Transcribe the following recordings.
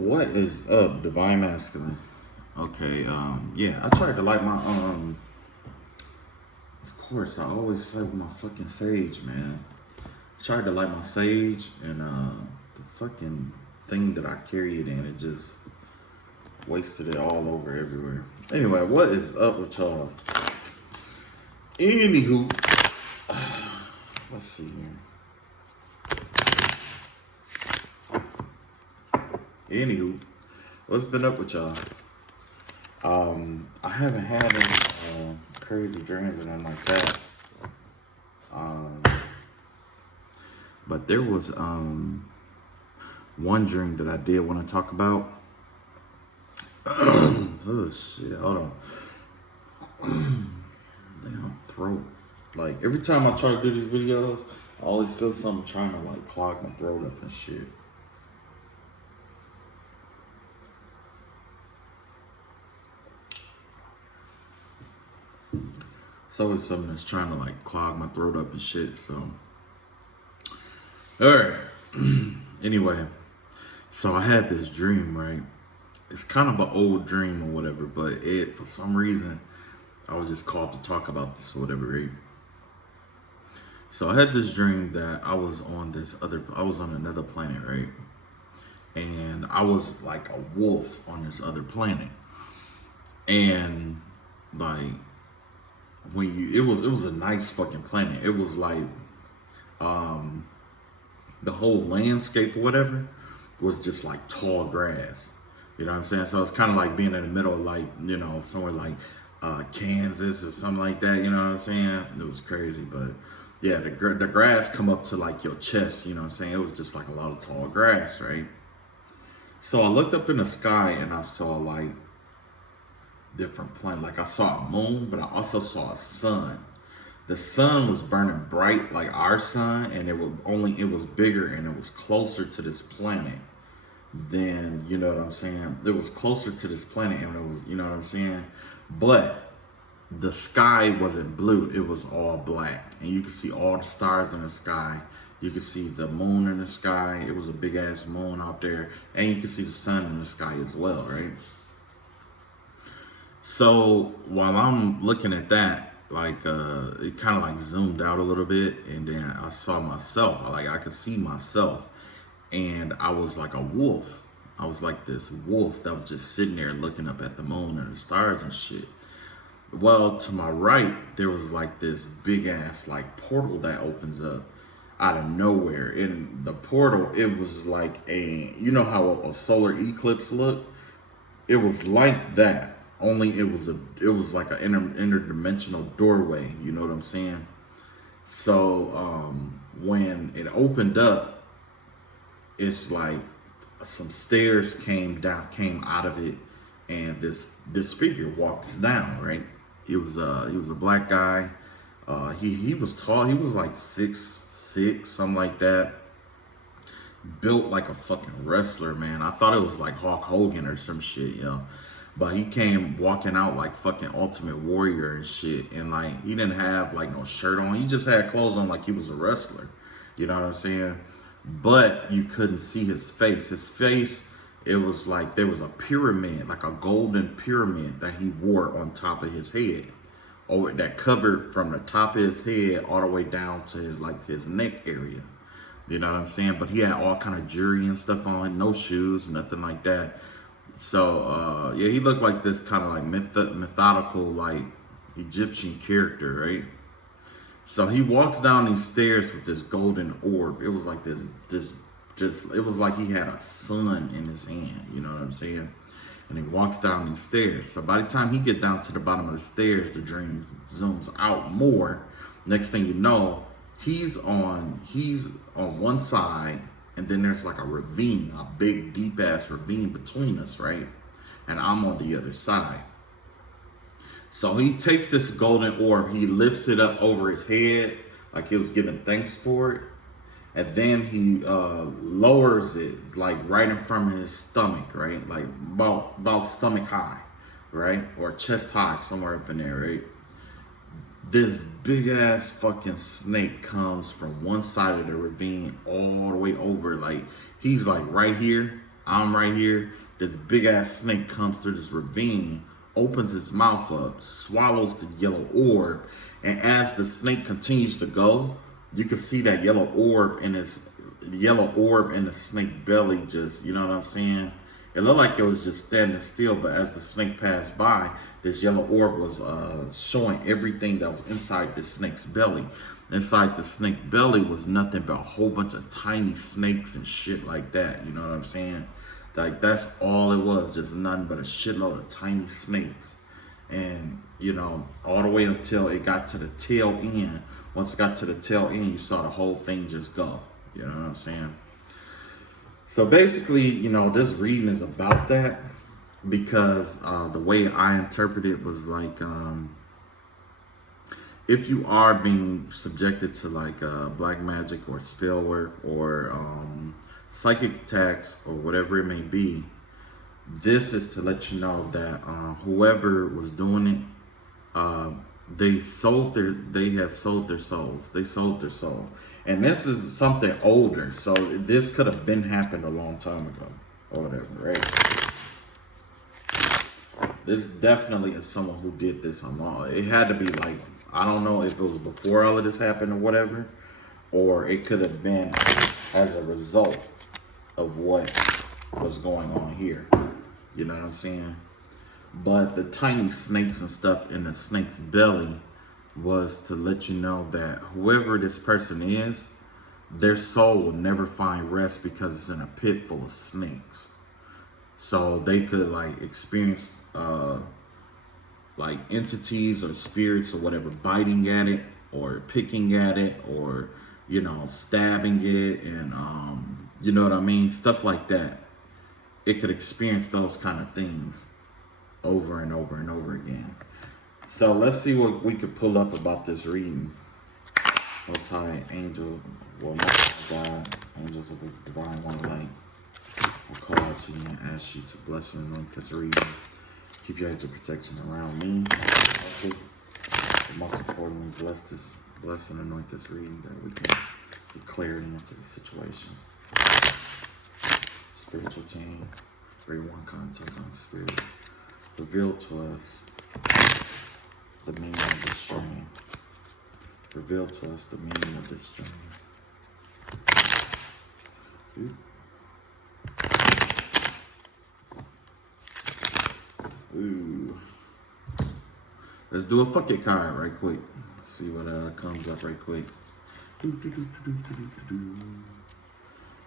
What is up, Divine Masculine? Okay, yeah, I tried to light my, of course, I always fight with my fucking sage, man. I tried to light my sage, and, the fucking thing that I carried in, it just wasted it all over everywhere. Anyway, what is up with y'all? Anywho, let's see here. Anywho, what's been up with y'all? I haven't had any crazy dreams or nothing like that. But there was one dream that I did want to talk about. Oh shit, hold on. Damn throat. Like every time I try to do these videos, I always feel something trying to like clog my throat up and shit. It's always something that's trying to like clog my throat up and shit. So, all right. Anyway, so I had this dream, right? It's kind of an old dream or whatever, but it for some reason I was just called to talk about this or whatever, right? So I had this dream that I was on another planet, right? And I was like a wolf on this other planet. And like it was a nice fucking planet. It was like the whole landscape or whatever was just like tall grass. You know what I'm saying? So it's kind of like being in the middle of like, somewhere like Kansas or something like that. You know what I'm saying? It was crazy, but yeah, the grass come up to like your chest. You know what I'm saying? It was just like a lot of tall grass, right? So I looked up in the sky and I saw like different planets. Like I saw a moon, but I also saw a sun. The sun was burning bright like our sun, and it was bigger and it was closer to this planet than, you know what I'm saying? It was closer to this planet and it was, you know what I'm saying? But the sky wasn't blue, it was all black. And you could see all the stars in the sky. You could see the moon in the sky. It was a big ass moon out there. And you could see the sun in the sky as well, right? So while I'm looking at that, like it kind of like zoomed out a little bit, and then I saw myself. I could see myself, and I was like a wolf. I was like this wolf that was just sitting there looking up at the moon and the stars and shit. Well, to my right, there was like this big ass like portal that opens up out of nowhere. In the portal, it was like you know how a solar eclipse looked? It was like that. Only it was like an interdimensional doorway. You know what I'm saying? So when it opened up, it's like some stairs came out of it, and this figure walks down. Right? He was a black guy. He was tall. He was like 6'6", something like that. Built like a fucking wrestler, man. I thought it was like Hulk Hogan or some shit, yo. But he came walking out like fucking Ultimate Warrior and shit. And like, he didn't have like no shirt on. He just had clothes on like he was a wrestler. You know what I'm saying? But you couldn't see his face. His face, it was like there was a pyramid, like a golden pyramid that he wore on top of his head. Or that covered from the top of his head all the way down to his neck area. You know what I'm saying? But he had all kind of jewelry and stuff on, no shoes, nothing like that. So yeah, he looked like this kind of like methodical, like Egyptian character, right? So he walks down these stairs with this golden orb. It was like it was like he had a sun in his hand. You know what I'm saying? And he walks down these stairs. So by the time he get down to the bottom of the stairs, the dream zooms out more. Next thing you know, he's on one side, and then there's like a ravine, a big deep ass ravine between us, right? And I'm on the other side. So he takes this golden orb, he lifts it up over his head like he was giving thanks for it, and then he lowers it like right in front of his stomach, right? Like about stomach high, right? Or chest high, somewhere up in there, right? This big ass fucking snake comes from one side of the ravine all the way over. Like he's like right here. I'm right here. This big ass snake comes through this ravine, opens its mouth up, swallows the yellow orb, and as the snake continues to go, you can see that yellow orb in the snake belly. Just, you know what I'm saying? It looked like it was just standing still, but as the snake passed by, this yellow orb was showing everything that was inside the snake's belly. Inside the snake belly was nothing but a whole bunch of tiny snakes and shit like that. You know what I'm saying? Like, that's all it was, just nothing but a shitload of tiny snakes. And, you know, all the way until it got to the tail end. Once it got to the tail end, you saw the whole thing just go. You know what I'm saying? So basically, you know, this reading is about that, because the way I interpret it was like, if you are being subjected to like black magic or spell work or psychic attacks or whatever it may be, this is to let you know that whoever was doing it, they have sold their souls. They sold their soul. And this is something older. So this could have been happened a long time ago or whatever, right? This definitely is someone who did this on law. It had to be like, I don't know if it was before all of this happened or whatever, or it could have been as a result of what was going on here. You know what I'm saying? But the tiny snakes and stuff in the snake's belly was to let you know that whoever this person is, their soul will never find rest because it's in a pit full of snakes. So they could like experience like entities or spirits or whatever biting at it or picking at it or, you know, stabbing it and you know what I mean? Stuff like that. It could experience those kind of things over and over and over again. So let's see what we could pull up about this reading. Most High Angel, well, not God, angels of the divine one light, will call out to you and ask you to bless and anoint this reading. Keep your edge of protection around me. But most importantly, bless and anoint this reading that we can get clarity into the situation. Spiritual team, grade 1 contact on spirit. Reveal to us the meaning of this journey. Reveal to us the meaning of this journey. Ooh. Let's do a fuck it card right quick. Let's see what comes up right quick.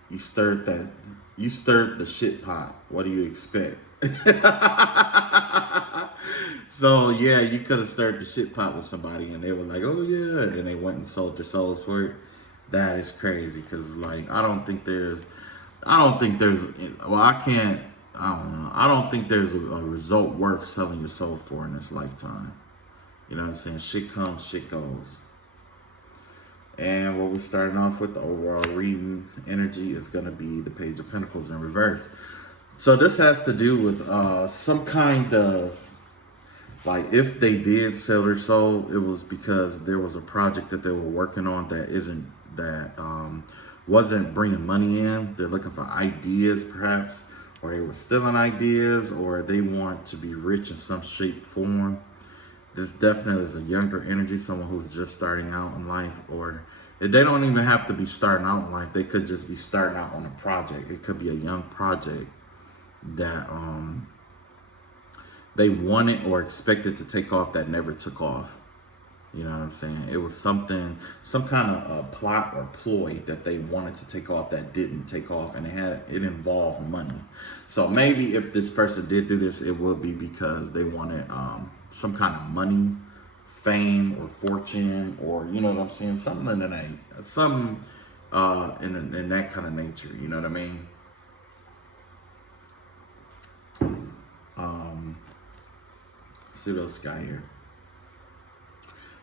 You stirred the shit pot. What do you expect? So yeah, you could have stirred the shit pot with somebody and they were like, oh yeah, and then they went and sold their souls for it. That is crazy, because like I don't think there's I don't know. I don't think there's a result worth selling your soul for in this lifetime. You know what I'm saying? Shit comes, shit goes. And what we're starting off with, the overall reading energy, is going to be the Page of Pentacles in reverse. So this has to do with some kind of, like, if they did sell their soul, it was because there was a project that they were working on that wasn't bringing money in. They're looking for ideas, perhaps, or they were stealing ideas, or they want to be rich in some shape, form. This definitely is a younger energy, someone who's just starting out in life, or they don't even have to be starting out in life. They could just be starting out on a project. It could be a young project that they wanted or expected to take off that never took off. You know what I'm saying? It was some kind of plot or ploy that they wanted to take off that didn't take off, and it involved money. So maybe if this person did do this, it would be because they wanted some kind of money, fame, or fortune, or you know what I'm saying, something in that, something in that kind of nature. You know what I mean? See what else got here.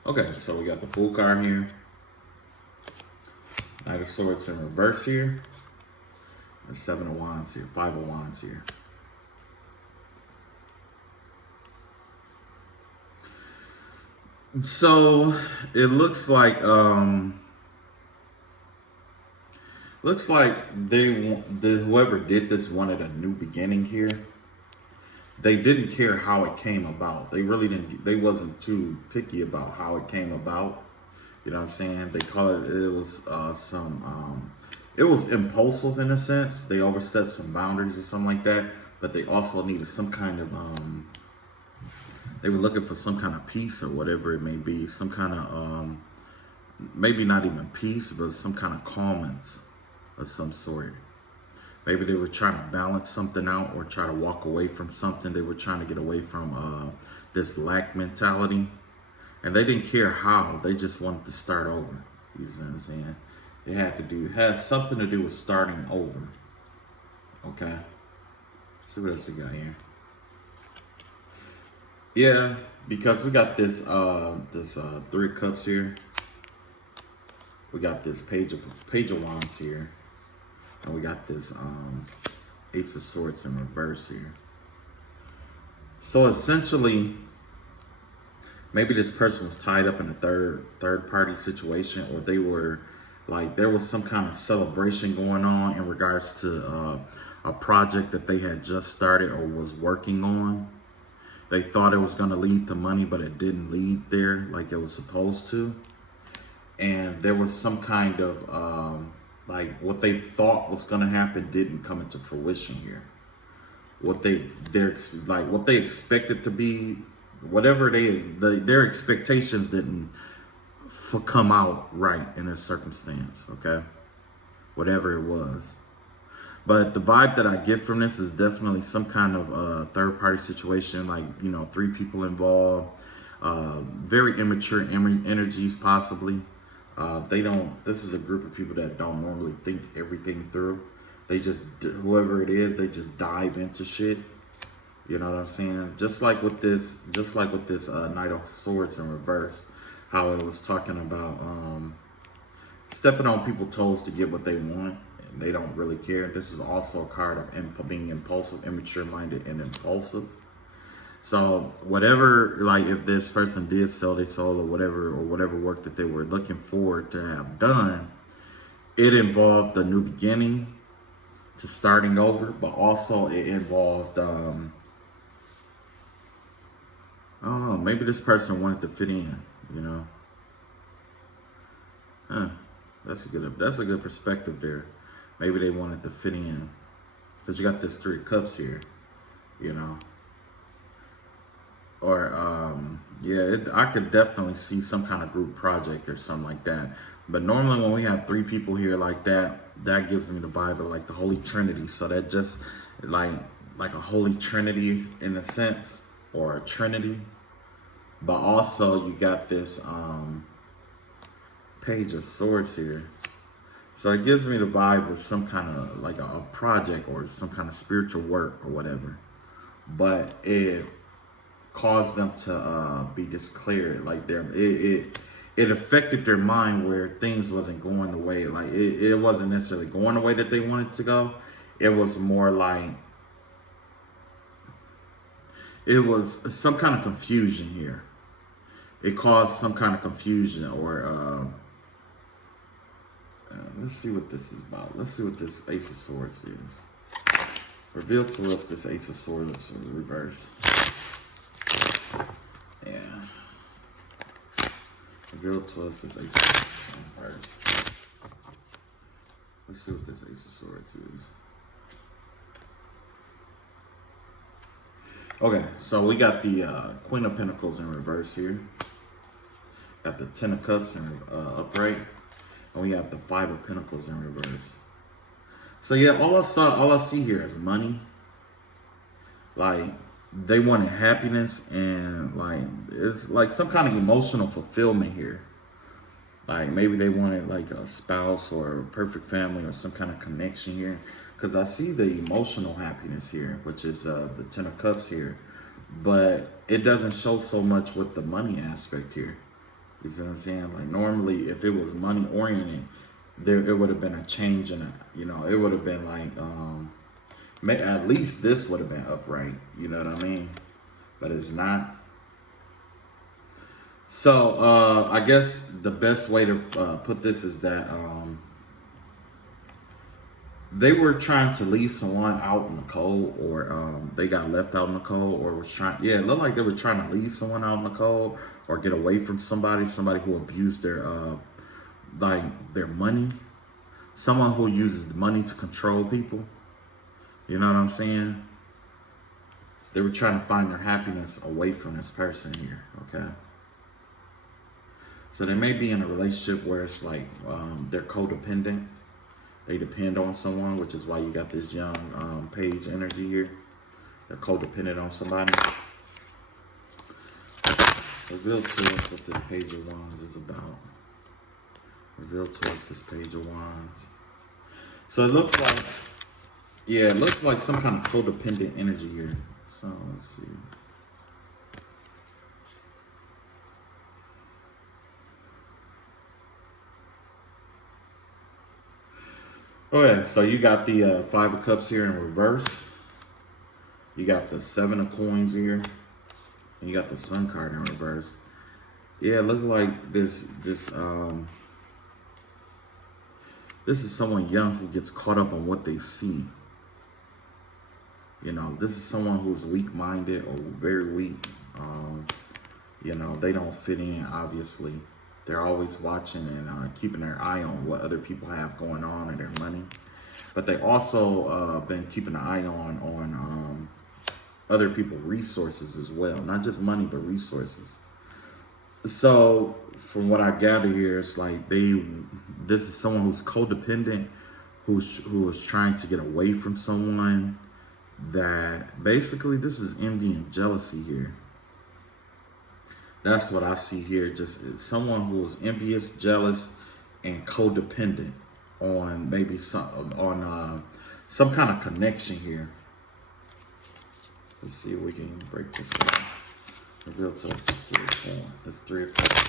Okay, so we got the Fool card here. Knight of Swords in reverse here. And 7 of Wands here. 5 of Wands here. So it looks like Looks like whoever did this wanted a new beginning here. They didn't care how it came about. They really didn't. They wasn't too picky about how it came about. You know what I'm saying? They call it. It was some. It was impulsive in a sense. They overstepped some boundaries or something like that. But they also needed some kind of. They were looking for some kind of peace or whatever it may be. Some kind of. Maybe not even peace, but some kind of calmness of some sort. Maybe they were trying to balance something out or try to walk away from something. They were trying to get away from this lack mentality. And they didn't care how. They just wanted to start over. You see what I'm saying? It had something to do with starting over. Okay. Let's see what else we got here. Yeah, because we got this Three of Cups here. We got this Page of Wands here. And we got this Ace of Swords in reverse here. So essentially, maybe this person was tied up in a third party situation, or they were like, there was some kind of celebration going on in regards to a project that they had just started or was working on. They thought it was going to lead to money, but it didn't lead there like it was supposed to. And there was some kind of like what they thought was going to happen didn't come into fruition here. What they expected to be, whatever their expectations didn't come out right in this circumstance. Okay, whatever it was. But the vibe that I get from this is definitely some kind of third party situation, like, you know, 3 people involved, very immature energies possibly. This is a group of people that don't normally think everything through. They just, whoever it is, they just dive into shit. You know what I'm saying? Just like with this Knight of Swords in reverse, how it was talking about stepping on people's toes to get what they want, and they don't really care. This is also a card of being impulsive, immature-minded, and impulsive. So whatever, like if this person did sell their soul or whatever work that they were looking forward to have done, it involved a new beginning to starting over, but also it involved, I don't know, maybe this person wanted to fit in, you know? That's a good perspective there. Maybe they wanted to fit in. Because you got this 3 of Cups here, you know? Or, I could definitely see some kind of group project or something like that. But normally when we have 3 people here like that, that gives me the vibe of like the Holy Trinity. So that just like a Holy Trinity in a sense, or a Trinity. But also you got this Page of Swords here. So it gives me the vibe of some kind of like a project or some kind of spiritual work or whatever. But it caused them to be declared, like it affected their mind where things wasn't going the way, like it wasn't necessarily going the way that they wanted to go. It was more like it was some kind of confusion here. It caused some kind of confusion, or let's see what this is about. Let's see what this Ace of Swords is. Reveal to us this Ace of Swords in reverse. Yeah. Reveal to us this Ace of Swords in reverse. Let's see what this Ace of Swords is. Okay, so we got the Queen of Pentacles in reverse here. Got the 10 of Cups in upright. And we have the 5 of Pentacles in reverse. So yeah, all I see here is money. Like, they wanted happiness, and like it's like some kind of emotional fulfillment here. Like maybe they wanted like a spouse or a perfect family or some kind of connection here. Because I see the emotional happiness here, which is the 10 of Cups here. But it doesn't show so much with the money aspect here. You see what I'm saying? Like normally if it was money oriented, it would have been a change in it. You know, it would have been like at least this would have been upright, you know what I mean? But it's not. So I guess the best way to put this is that they were trying to leave someone out in the cold, or they got left out in the cold, or was trying. Yeah, it looked like they were trying to leave someone out in the cold, or get away from somebody who abused their like their money, someone who uses money to control people. You know what I'm saying? They were trying to find their happiness away from this person here. Okay. So they may be in a relationship where it's like they're codependent. They depend on someone, which is why you got this young page energy here. They're codependent on somebody. Reveal to us what this page of wands is about. Reveal to us this page of wands. So it looks like, yeah, it looks like some kind of codependent energy here. So let's see. Oh yeah, so you got the Five of Cups here in reverse. You got the Seven of Coins here, and you got the Sun card in reverse. Yeah, it looks like this is someone young who gets caught up on what they see. You know, this is someone who's weak-minded or very weak. You know, they don't fit in, obviously. They're always watching and keeping their eye on what other people have going on and their money. But they also been keeping an eye on other people's resources as well. Not just money, but resources. So from what I gather here, it's like this is someone who's codependent, who is trying to get away from someone. That basically this is envy and jealousy here. That's what I see here. Just someone who is envious, jealous, and codependent on maybe some kind of connection here. Let's see if we can break this down. Reveal to us this Three of Wands. This Three of Cups.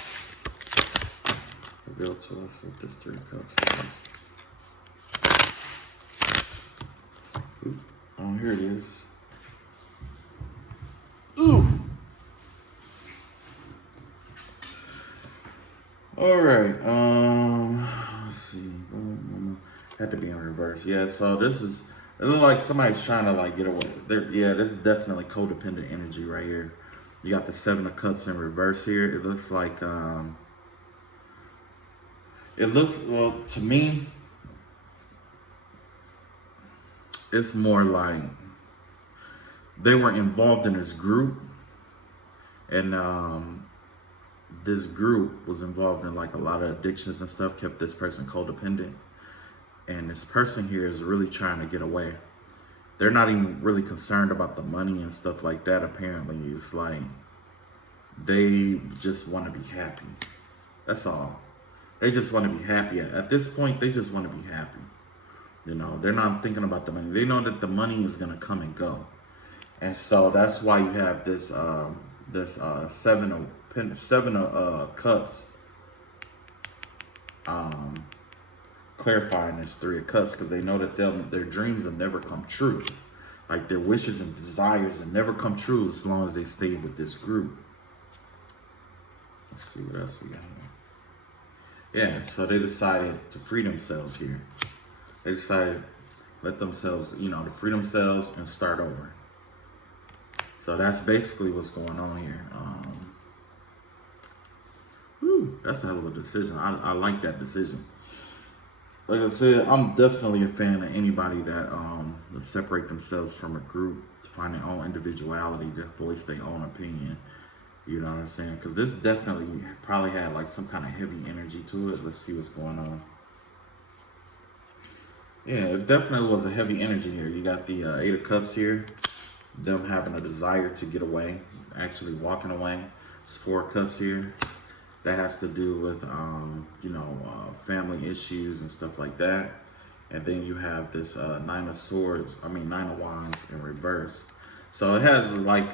Reveal to us what this Three of Cups is. Ooh. Oh, here it is. Ooh. All right. Let's see. Had to be in reverse. Yeah. So this is. It looks like somebody's trying to like get away. Yeah. This is definitely codependent energy right here. You got the Seven of Cups in reverse here. It looks like. It looks well to me. It's more like they were involved in this group, and this group was involved in like a lot of addictions and stuff, kept this person codependent. And this person here is really trying to get away. They're not even really concerned about the money and stuff like that, apparently. It's like they just want to be happy. That's all. They just want to be happy. At this point, they just want to be happy. You know, they're not thinking about the money. They know that the money is going to come and go. And so that's why you have this Seven of Cups clarifying this Three of Cups, because they know that their dreams will never come true. Like their wishes and desires will never come true as long as they stay with this group. Let's see what else we got here. Yeah, so they decided to free themselves here. They decided let themselves, you know, to free themselves and start over. So that's basically what's going on here. That's a hell of a decision. I like that decision. Like I said, I'm definitely a fan of anybody that separate themselves from a group, to find their own individuality, to voice their own opinion. You know what I'm saying? Because this definitely probably had like some kind of heavy energy to it. Let's see what's going on. Yeah, it definitely was a heavy energy here. You got the Eight of Cups here. Them having a desire to get away, actually walking away. It's Four of Cups here. That has to do with, family issues and stuff like that. And then you have this Nine of Wands in reverse. So it has like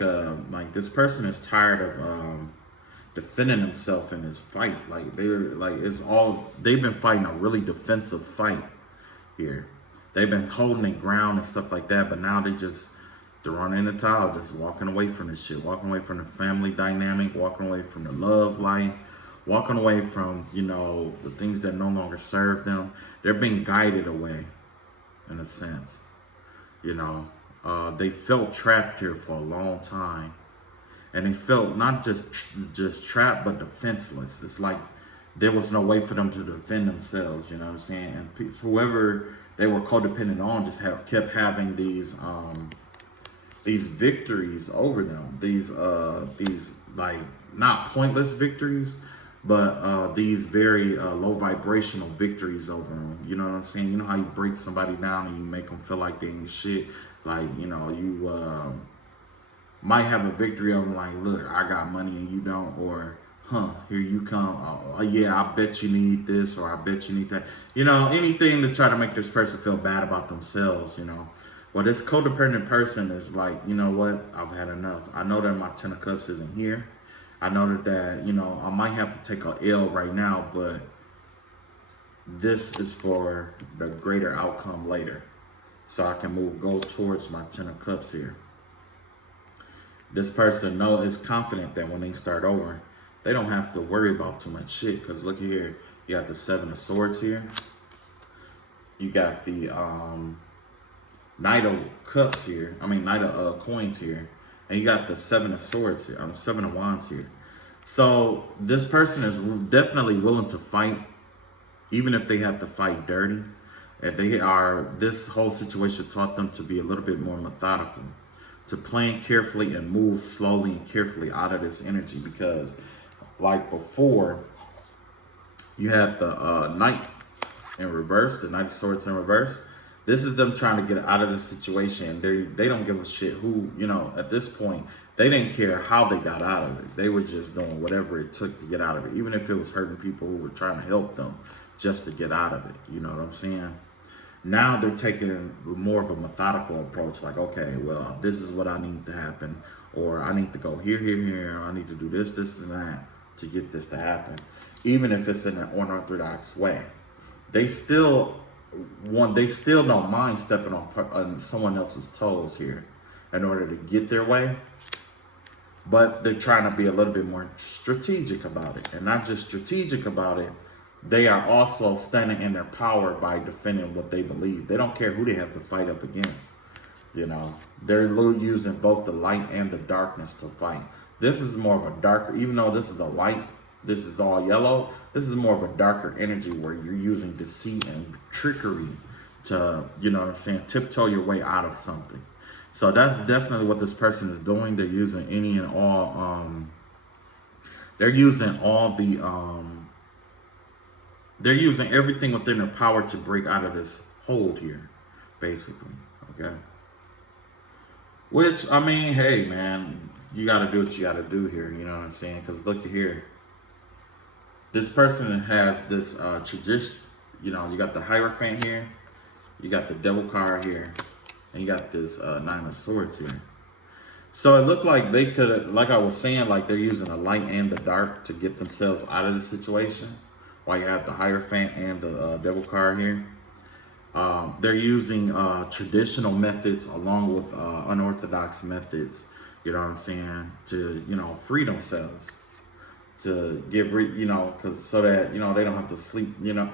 this person is tired of defending himself in this fight. Like they've been fighting a really defensive fight here. They've been holding their ground and stuff like that, but now they're running in the towel, just walking away from this shit, walking away from the family dynamic, walking away from the love life, walking away from, the things that no longer serve them. They're being guided away. in a sense. You know, they felt trapped here for a long time, and they felt not just trapped, but defenseless. It's like there was no way for them to defend themselves. You know what I'm saying? And whoever they were codependent on just kept having these victories over them. These like not pointless victories, but these very low vibrational victories over them. You know what I'm saying? You know how you break somebody down and you make them feel like they ain't shit. Like, you know, you might have a victory of them, like, look, I got money and you don't, or here you come. Oh, yeah, I bet you need this, or I bet you need that. You know, anything to try to make this person feel bad about themselves, you know. Well, this codependent person is like, you know what? I've had enough. I know that my 10 of cups isn't here. I know that, you know, I might have to take a L right now, but this is for the greater outcome later. So I can go towards my 10 of cups here. This person is confident that when they start over, they don't have to worry about too much shit. Because look here, you got the 7 of swords here. You got the Knight of Cups here. I mean, Knight of Coins here. And you got the 7 of Swords here. 7 of Wands here. So this person is definitely willing to fight, even if they have to fight dirty. If they are, this whole situation taught them to be a little bit more methodical, to plan carefully and move slowly and carefully out of this energy. Because like before, you had the Knight in reverse, the Knight of Swords in reverse. This is them trying to get out of the situation. They don't give a shit who, you know, at this point, they didn't care how they got out of it. They were just doing whatever it took to get out of it, even if it was hurting people who were trying to help them just to get out of it. You know what I'm saying? Now they're taking more of a methodical approach, like, okay, well, this is what I need to happen, or I need to go here, here, here, I need to do this, this, and that to get this to happen, even if it's in an unorthodox way. They still don't mind stepping on someone else's toes here in order to get their way, but they're trying to be a little bit more strategic about it, and not just strategic about it. They are also standing in their power by defending what they believe. They don't care who they have to fight up against. You know, they're using both the light and the darkness to fight. This is more of a darker, even though this is a light, this is all yellow, this is more of a darker energy where you're using deceit and trickery to, you know what I'm saying, tiptoe your way out of something. So that's definitely what this person is doing. They're using any and all, they're using everything within their power to break out of this hold here, basically, okay? Which, I mean, hey, man, you got to do what you got to do here, you know what I'm saying? Because look here. This person has this tradition, you know, you got the Hierophant here, you got the Devil card here, and you got this 9 of Swords here. So it looked like they could, like I was saying, like they're using the light and the dark to get themselves out of the situation. While you have the Hierophant and the Devil card here. They're using traditional methods along with unorthodox methods, you know what I'm saying, to, you know, free themselves, to get rid, you know, so that, you know, they don't have to sleep, you know,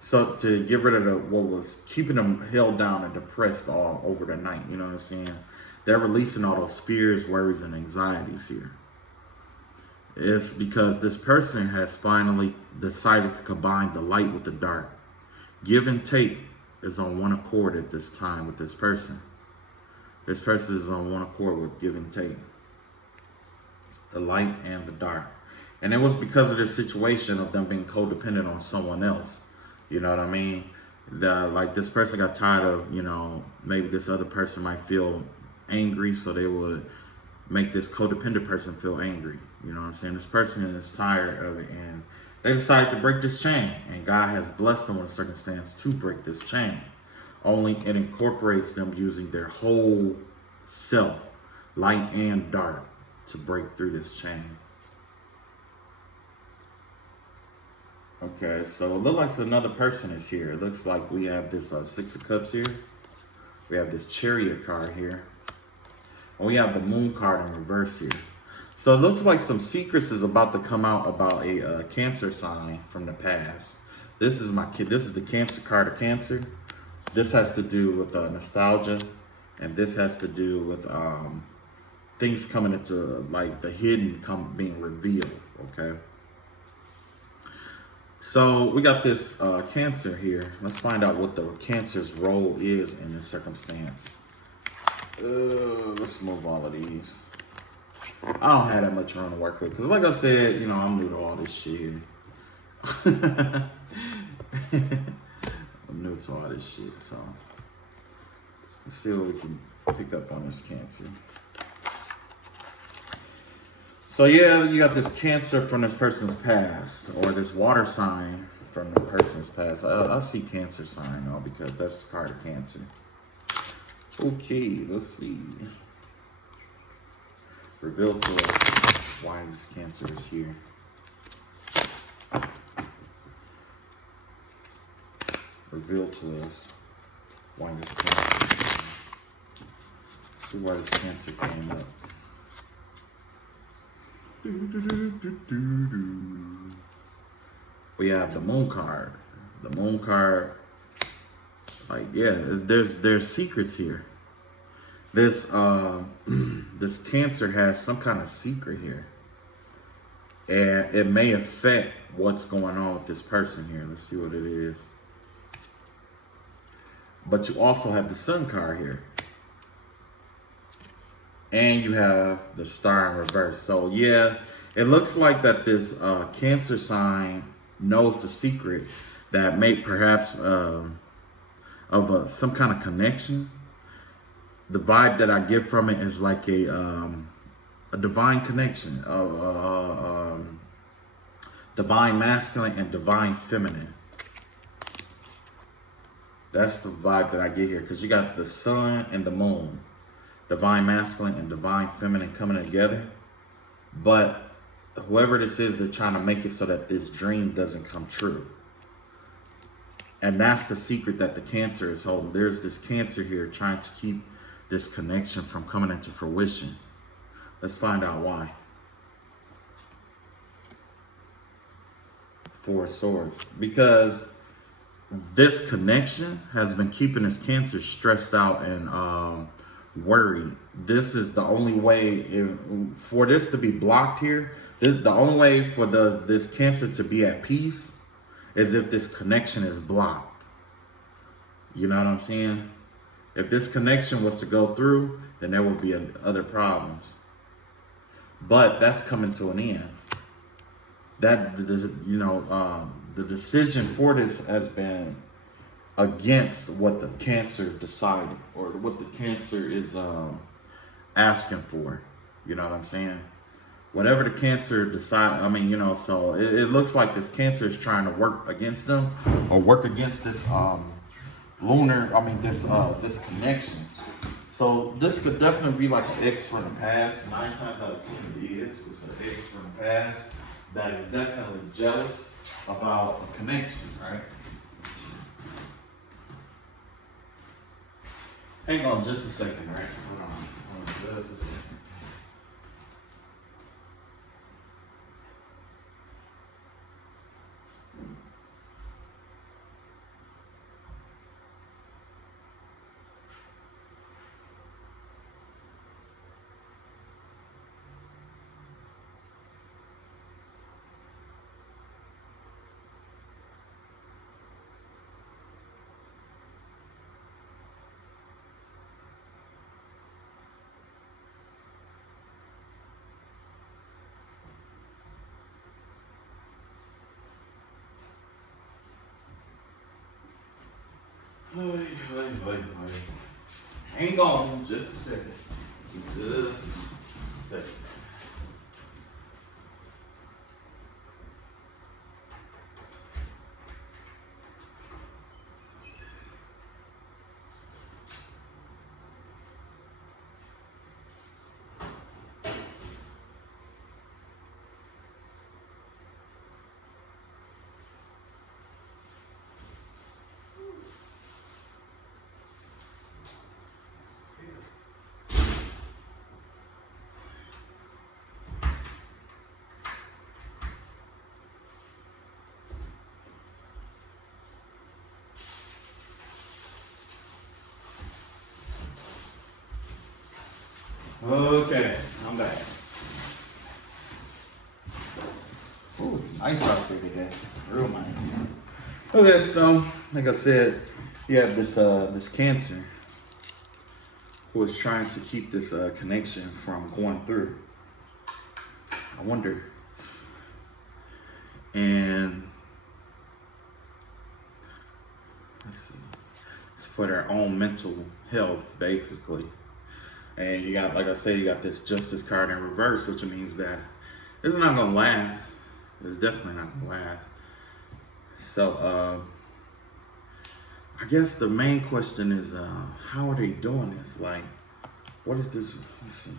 so to get rid of what was keeping them held down and depressed all over the night, you know what I'm saying. They're releasing all those fears, worries, and anxieties here. It's because this person has finally decided to combine the light with the dark. Give and take is on one accord at this time with this person. This person is on one accord with give and take. The light and the dark. And it was because of this situation of them being codependent on someone else. You know what I mean? Like this person got tired of, you know, maybe this other person might feel angry, so they would make this codependent person feel angry. You know what I'm saying? This person is tired of it, and they decided to break this chain, and God has blessed them with a circumstance to break this chain. Only it incorporates them using their whole self, light and dark, to break through this chain. Okay, so it looks like another person is here. It looks like we have this 6 of Cups here. We have this Chariot card here. And we have the Moon card in reverse here. So it looks like some secrets is about to come out about a Cancer sign from the past. This is my kid. This is the Cancer card of Cancer. This has to do with nostalgia, and this has to do with things coming into like the hidden being revealed. Okay. So we got this Cancer here. Let's find out what the Cancer's role is in this circumstance. Let's move all of these. I don't have that much room to work with because, like I said, you know, I'm new to all this shit. I'm new to all this shit, so let's see what we can pick up on this Cancer. So yeah, you got this Cancer from this person's past, or this water sign from the person's past. I see Cancer sign though because that's the card of Cancer. Okay, let's see. Reveal to us why this Cancer is here. Reveal to us why this Cancer is here. Let's see why this Cancer came up. We have the Moon card. The Moon card, like, yeah, there's secrets here. This this Cancer has some kind of secret here, and it may affect what's going on with this person here. Let's see what it is. But you also have the Sun card here, and you have the Star in reverse. So yeah, it looks like that this Cancer sign knows the secret that may perhaps some kind of connection. The vibe that I get from it is like a divine connection of divine masculine and divine feminine. That's the vibe that I get here, because you got the Sun and the Moon, divine masculine and divine feminine coming together. But whoever this is, they're trying to make it so that this dream doesn't come true. And that's the secret that the Cancer is holding. There's this Cancer here trying to keep this connection from coming into fruition. Let's find out why. Four of Swords. Because this connection has been keeping this Cancer stressed out and worried. This is the only way for this to be blocked here. The only way for this Cancer to be at peace is if this connection is blocked. You know what I'm saying? If this connection was to go through, then there would be other problems. But that's coming to an end. The decision for this has been against what the Cancer decided, or what the Cancer is asking for. You know what I'm saying? Whatever the Cancer decide, so it looks like this Cancer is trying to work against them, or work against this this connection. So this could definitely be like an ex from the past. 9 times out of 10 it is. It's an ex from the past that is definitely jealous about a connection, right? Hang on just a second, right? Hold on just a second. Wait. Hang on just a second. Just a second. Okay, I'm back. Oh, it's nice out there today. Real nice. Okay, so like I said, you have this cancer who is trying to keep this connection from going through. I wonder. And let's see. It's for their own mental health, basically. And you got, like I say, you got this justice card in reverse, which means that it's not gonna last. It's definitely not gonna last. So I guess the main question is, how are they doing this? Like, what is this? Let's see.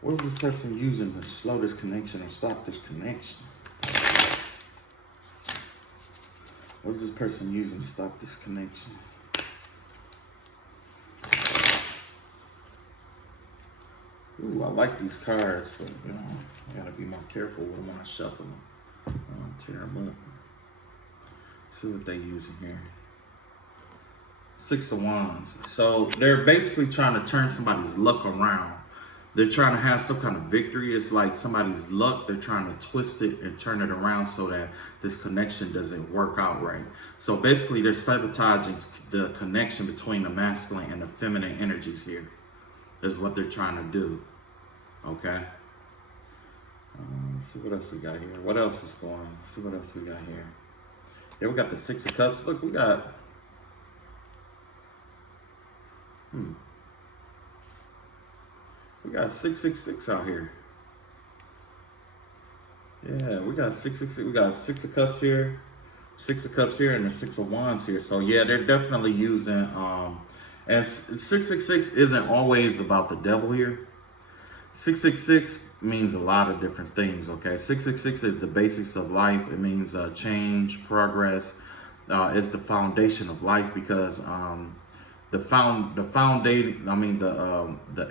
What is this person using to slow this connection or stop this connection? What is this person using to stop this connection? Ooh, I like these cards, but you know, I gotta be more careful with them when I shuffle them. I don't want to tear them up. See what they using here. 6 of Wands. So they're basically trying to turn somebody's luck around. They're trying to have some kind of victory. It's like somebody's luck. They're trying to twist it and turn it around so that this connection doesn't work out right. So basically they're sabotaging the connection between the masculine and the feminine energies here. Is what they're trying to do. Okay. Let's see what else we got here. What else is going on? Let's see what else we got here. Yeah, we got the 6 of Cups. Look, we got we got 666 out here. Yeah, we got 666. We got 6 of Cups here, 6 of Cups here, and the 6 of Wands here. So yeah, they're definitely using and 666 isn't always about the devil here. 666 means a lot of different things, okay? 666 is the basics of life. It means change, progress. It's the foundation of life because the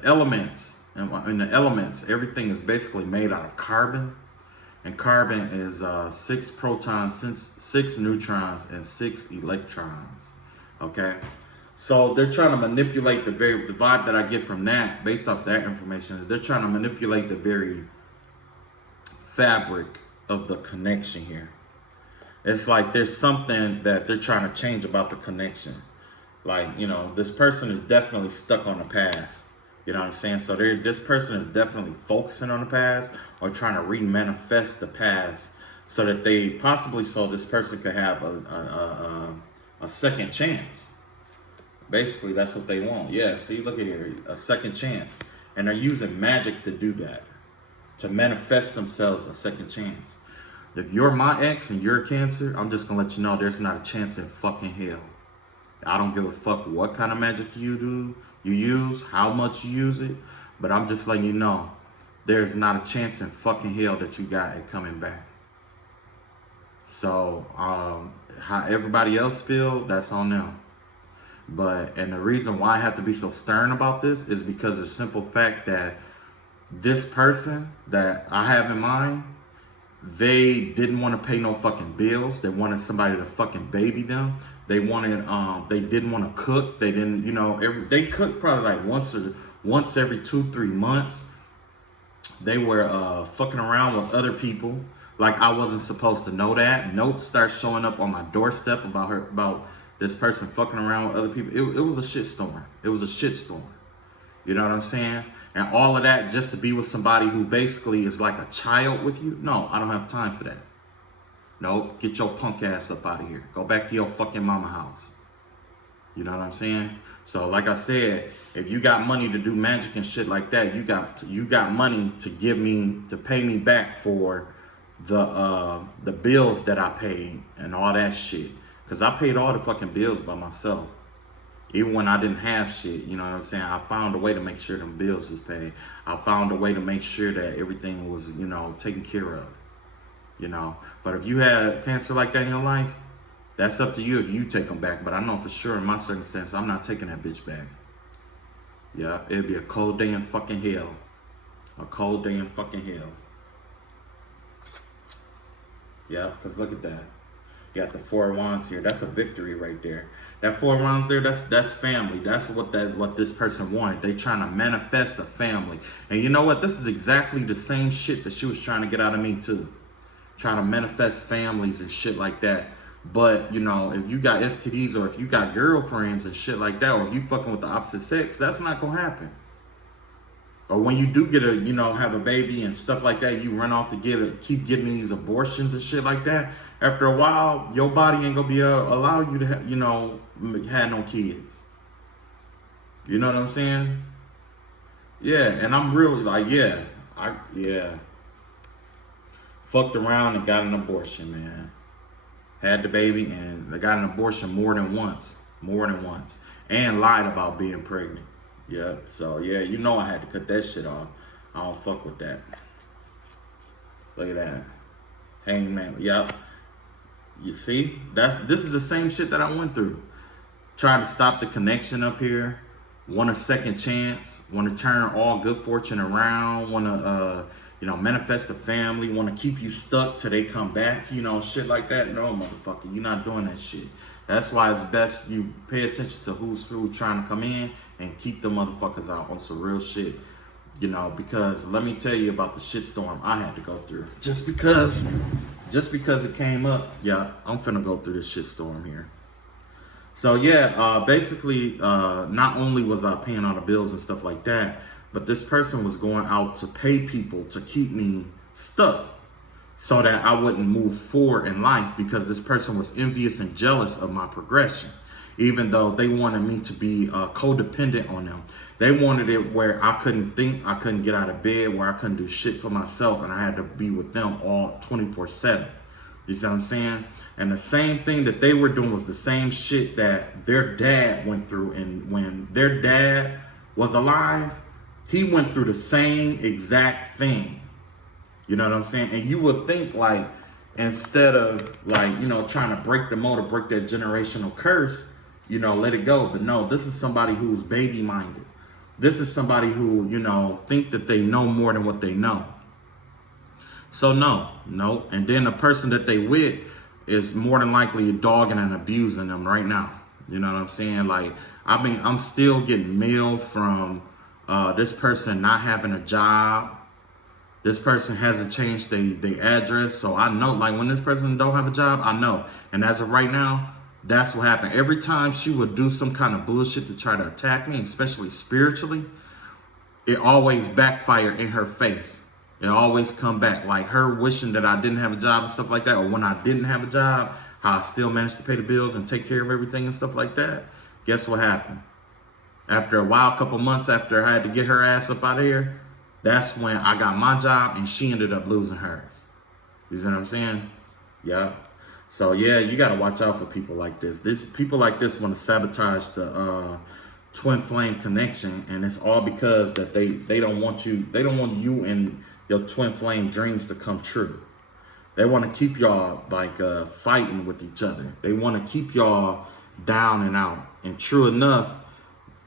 elements, and the elements, everything is basically made out of carbon. And carbon is 6 protons, 6 neutrons, and 6 electrons, okay? So they're trying to manipulate the vibe that I get from that, based off that information, is they're trying to manipulate the very fabric of the connection here. It's like there's something that they're trying to change about the connection. Like, you know, this person is definitely stuck on the past. You know what I'm saying? So this person is definitely focusing on the past or trying to re-manifest the past so that they possibly, so this person could have a second chance. Basically, that's what they want. Yeah, see, look at here, a second chance. And they're using magic to do that, to manifest themselves a second chance. If you're my ex and you're a Cancer, I'm just gonna let you know there's not a chance in fucking hell. I don't give a fuck what kind of magic you use, how much you use it, but I'm just letting you know there's not a chance in fucking hell that you got it coming back. So, how everybody else feel, that's on them. And the reason why I have to be so stern about this is because of the simple fact that this person that I have in mind, they didn't want to pay no fucking bills. They wanted somebody to fucking baby them. They wanted, they didn't want to cook. They didn't, you know, they cooked probably like once every 2-3 months. They were fucking around with other people. Like I wasn't supposed to know that. Notes start showing up on my doorstep about this person fucking around with other people. It was a shitstorm. It was a shitstorm. You know what I'm saying? And all of that just to be with somebody who basically is like a child with you. No, I don't have time for that. Nope, get your punk ass up out of here. Go back to your fucking mama house. You know what I'm saying? So like I said, if you got money to do magic and shit like that, you got money to pay me back for the bills that I paid and all that shit. Because I paid all the fucking bills by myself. Even when I didn't have shit, you know what I'm saying? I found a way to make sure them bills was paid. I found a way to make sure that everything was, you know, taken care of. You know? But if you had Cancer like that in your life, that's up to you if you take them back. But I know for sure in my circumstance, I'm not taking that bitch back. Yeah, it'd be a cold day in fucking hell. A cold day in fucking hell. Yeah, because look at that. You got the Four of Wands here. That's a victory right there. That Four of Wands there, that's family. That's what this person wanted. They trying to manifest a family. And you know what? This is exactly the same shit that she was trying to get out of me too. Trying to manifest families and shit like that. But, you know, if you got STDs or if you got girlfriends and shit like that, or if you fucking with the opposite sex, that's not gonna happen. Or when you do get a, you know, have a baby and stuff like that, you run off to keep getting these abortions and shit like that. After a while, your body ain't gonna be allow you to, you know, have no kids. You know what I'm saying? Yeah, and I'm really like, yeah. Fucked around and got an abortion, man. Had the baby and I got an abortion more than once. And lied about being pregnant. Yeah, so yeah, you know I had to cut that shit off. I don't fuck with that. Look at that. Hangman, yep. You see? This is the same shit that I went through. Trying to stop the connection up here. Want a second chance. Want to turn all good fortune around. Want to, you know, manifest a family. Want to keep you stuck till they come back. You know, shit like that. No, motherfucker, you're not doing that shit. That's why it's best you pay attention to who's trying to come in and keep the motherfuckers out on some real shit. You know, because let me tell you about the shitstorm I had to go through. Just because it came up, yeah, I'm finna go through this shitstorm here. So yeah, basically, not only was I paying all the bills and stuff like that, but this person was going out to pay people to keep me stuck so that I wouldn't move forward in life, because this person was envious and jealous of my progression, even though they wanted me to be codependent on them. They wanted it where I couldn't think, I couldn't get out of bed, where I couldn't do shit for myself, and I had to be with them all 24/7. You see what I'm saying? And the same thing that they were doing was the same shit that their dad went through. And when their dad was alive, he went through the same exact thing. You know what I'm saying? And you would think, like, instead of, like, you know, trying to break the mold or break that generational curse, you know, let it go. But no, this is somebody who's baby minded. This is somebody who, you know, think that they know more than what they know. So no. And then the person that they with is more than likely dogging and abusing them right now. You know what I'm saying? Like, I mean, I'm still getting mail from this person not having a job. This person hasn't changed their address. So I know, like, when this person don't have a job, I know. And as of right now, that's what happened. Every time she would do some kind of bullshit to try to attack me, especially spiritually, it always backfired in her face. It always come back, like her wishing that I didn't have a job and stuff like that. Or when I didn't have a job, how I still managed to pay the bills and take care of everything and stuff like that. Guess what happened? After a while, a couple months after I had to get her ass up out of here, that's when I got my job and she ended up losing hers. You see what I'm saying? Yeah. So yeah, you gotta watch out for people like this. People like this want to sabotage the twin flame connection, and it's all because that they don't want you and your twin flame dreams to come true. They want to keep y'all like fighting with each other. They want to keep y'all down and out. And true enough,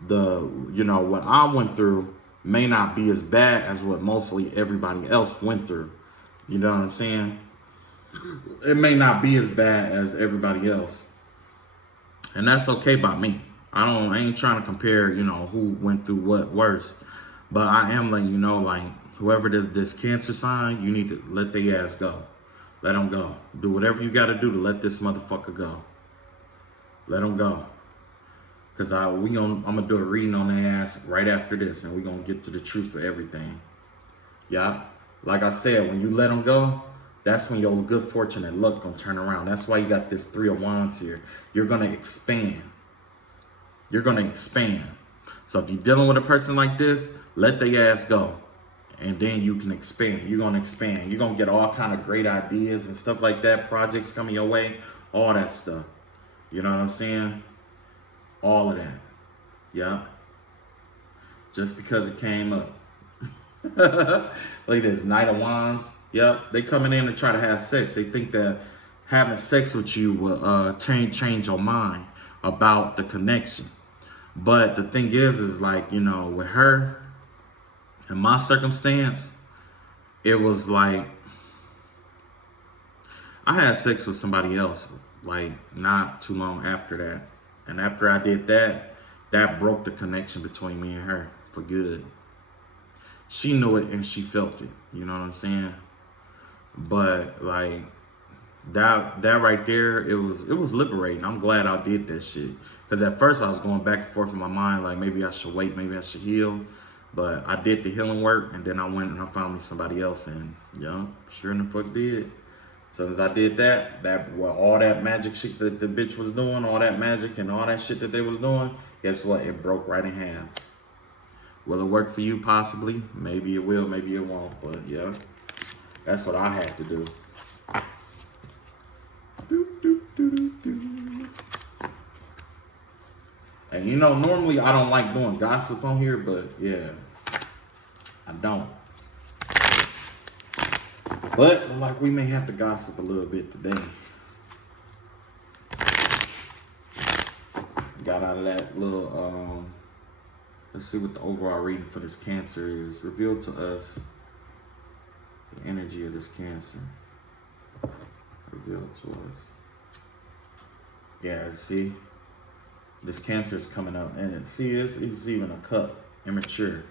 what I went through may not be as bad as what mostly everybody else went through. You know what I'm saying? It may not be as bad as everybody else. And that's okay by me. I ain't trying to compare, who went through what worse. But I am letting you know, like, whoever does this Cancer sign, you need to let their ass go. Let them go. Do whatever you got to do to let this motherfucker go. Let them go. Because I'm going to do a reading on their ass right after this. And we're going to get to the truth for everything. Yeah. Like I said, when you let them go, that's when your good fortune and luck going to turn around. That's why you got this 3 of Wands here. You're going to expand. You're going to expand. So if you're dealing with a person like this, let their ass go. And then you can expand. You're going to expand. You're going to get all kind of great ideas and stuff like that. Projects coming your way. All that stuff. You know what I'm saying? All of that. Yeah. Just because it came up. Look at this. Knight of Wands. Yep. They coming in to try to have sex. They think that having sex with you will change your mind about the connection. But the thing is like, with her, in my circumstance, it was like I had sex with somebody else like not too long after that. And after I did that, that broke the connection between me and her for good. She knew it and she felt it. You know what I'm saying? But like that right there, it was liberating. I'm glad I did that shit. Because at first I was going back and forth in my mind, like maybe I should wait, maybe I should heal. But I did the healing work, and then I went and I found me somebody else, and yeah, sure in the fuck did. So as I did that, all that magic shit that the bitch was doing, all that magic and all that shit that they was doing, guess what? It broke right in half. Will it work for you? Possibly. Maybe it will, maybe it won't. But yeah, that's what I had to do. And you know, normally I don't like doing gossip on here, but yeah, I don't. But like we may have to gossip a little bit today. Got out of that little, let's see what the overall reading for this Cancer is. Revealed to us the energy of this Cancer. Revealed to us. Yeah, see? This Cancer is coming up, and see, it's even a cup, immature.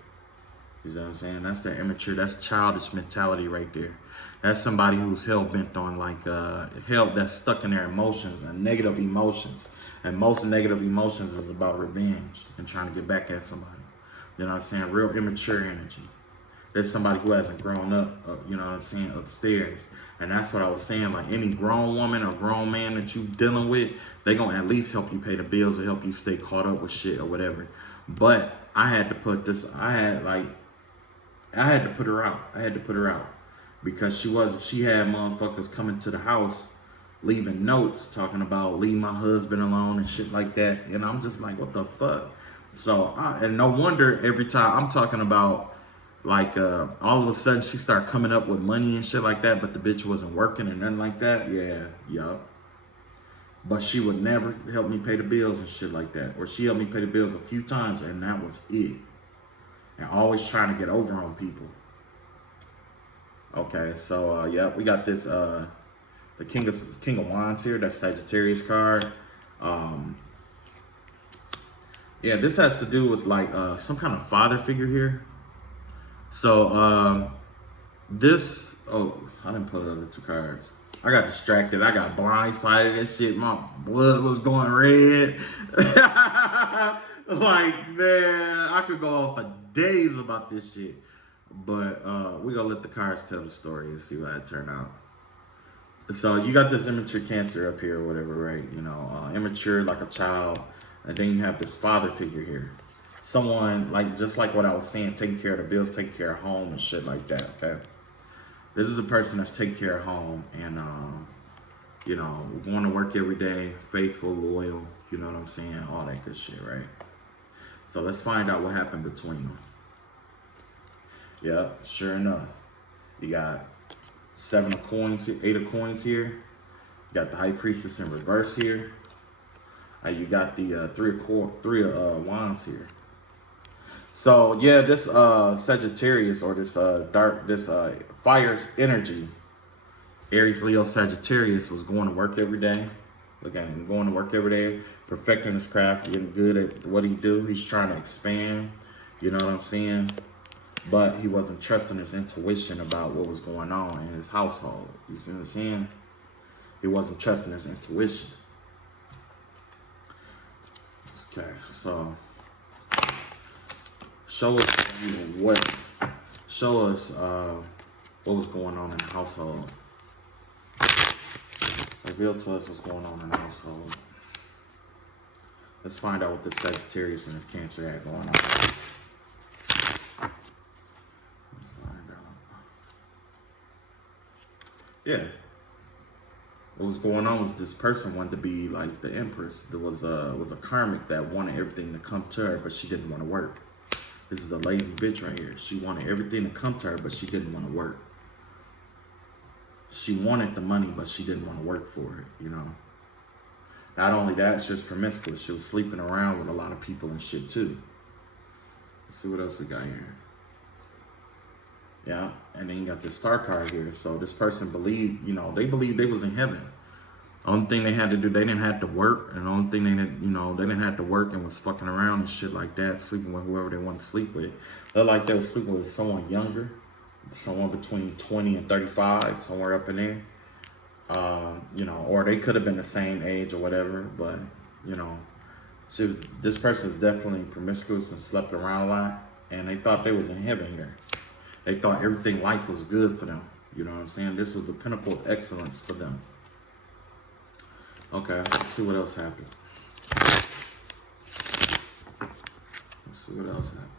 You know what I'm saying? That's the immature, that's childish mentality right there. That's somebody who's hell-bent on like, that's stuck in their emotions and negative emotions. And most negative emotions is about revenge and trying to get back at somebody. You know what I'm saying? Real immature energy. There's somebody who hasn't grown up, you know what I'm saying, upstairs. And that's what I was saying, like any grown woman or grown man that you dealing with, they gonna at least help you pay the bills or help you stay caught up with shit or whatever. But I had to put this, I had to put her out. I had to put her out because she had motherfuckers coming to the house, leaving notes talking about leave my husband alone and shit like that. And I'm just like, what the fuck? So, and no wonder every time I'm talking about, like, all of a sudden she started coming up with money and shit like that, but the bitch wasn't working or nothing like that. Yeah. But she would never help me pay the bills and shit like that. Or she helped me pay the bills a few times and that was it. And always trying to get over on people. Okay, so, yeah, we got this, the King of Wands here. That's Sagittarius card. Yeah, this has to do with, like, some kind of father figure here. So, oh, I didn't put the other two cards. I got distracted. I got blindsided and shit. My blood was going red. Like, man, I could go on for days about this shit. But we're going to let the cards tell the story and see how it turned out. So, you got this immature Cancer up here or whatever, right? You know, immature like a child. And then you have this father figure here. Someone, like, just like what I was saying, taking care of the bills, taking care of home and shit like that, okay? This is a person that's taking care of home and, you know, going to work every day, faithful, loyal, you know what I'm saying? All that good shit, right? So let's find out what happened between them. Yep, sure enough. You got 7 of coins, 8 of coins here. You got the High Priestess in reverse here. You got the 3 of Wands here. So yeah, this Sagittarius or this fire's energy, Aries, Leo, Sagittarius was going to work every day. Look at him going to work every day, perfecting his craft, getting good at what he do. He's trying to expand, you know what I'm saying? But he wasn't trusting his intuition about what was going on in his household. You see what I'm saying? He wasn't trusting his intuition. Okay, so show us what was going on in the household. Reveal to us what's going on in the household. Let's find out what this Sagittarius and this Cancer had going on. Let's find out. Yeah. What was going on was this person wanted to be like the Empress. There was a karmic that wanted everything to come to her, but she didn't want to work. This is a lazy bitch right here. She wanted everything to come to her, but she didn't want to work. She wanted the money, but she didn't want to work for it, you know. Not only that, she was promiscuous. She was sleeping around with a lot of people and shit too. Let's see what else we got here. Yeah, and then you got this Star card here. So this person believed, you know, they believed they was in heaven. Only thing they had to do, they didn't have to work, and the only thing they didn't, they didn't have to work and was fucking around and shit like that, sleeping with whoever they want to sleep with. They're like they were sleeping with someone younger, someone between 20 and 35, somewhere up in there. Or they could have been the same age or whatever, but this person is definitely promiscuous and slept around a lot, and they thought they was in heaven here. They thought everything life was good for them. You know what I'm saying? This was the pinnacle of excellence for them. Okay, let's see what else happened. Let's see what else happened.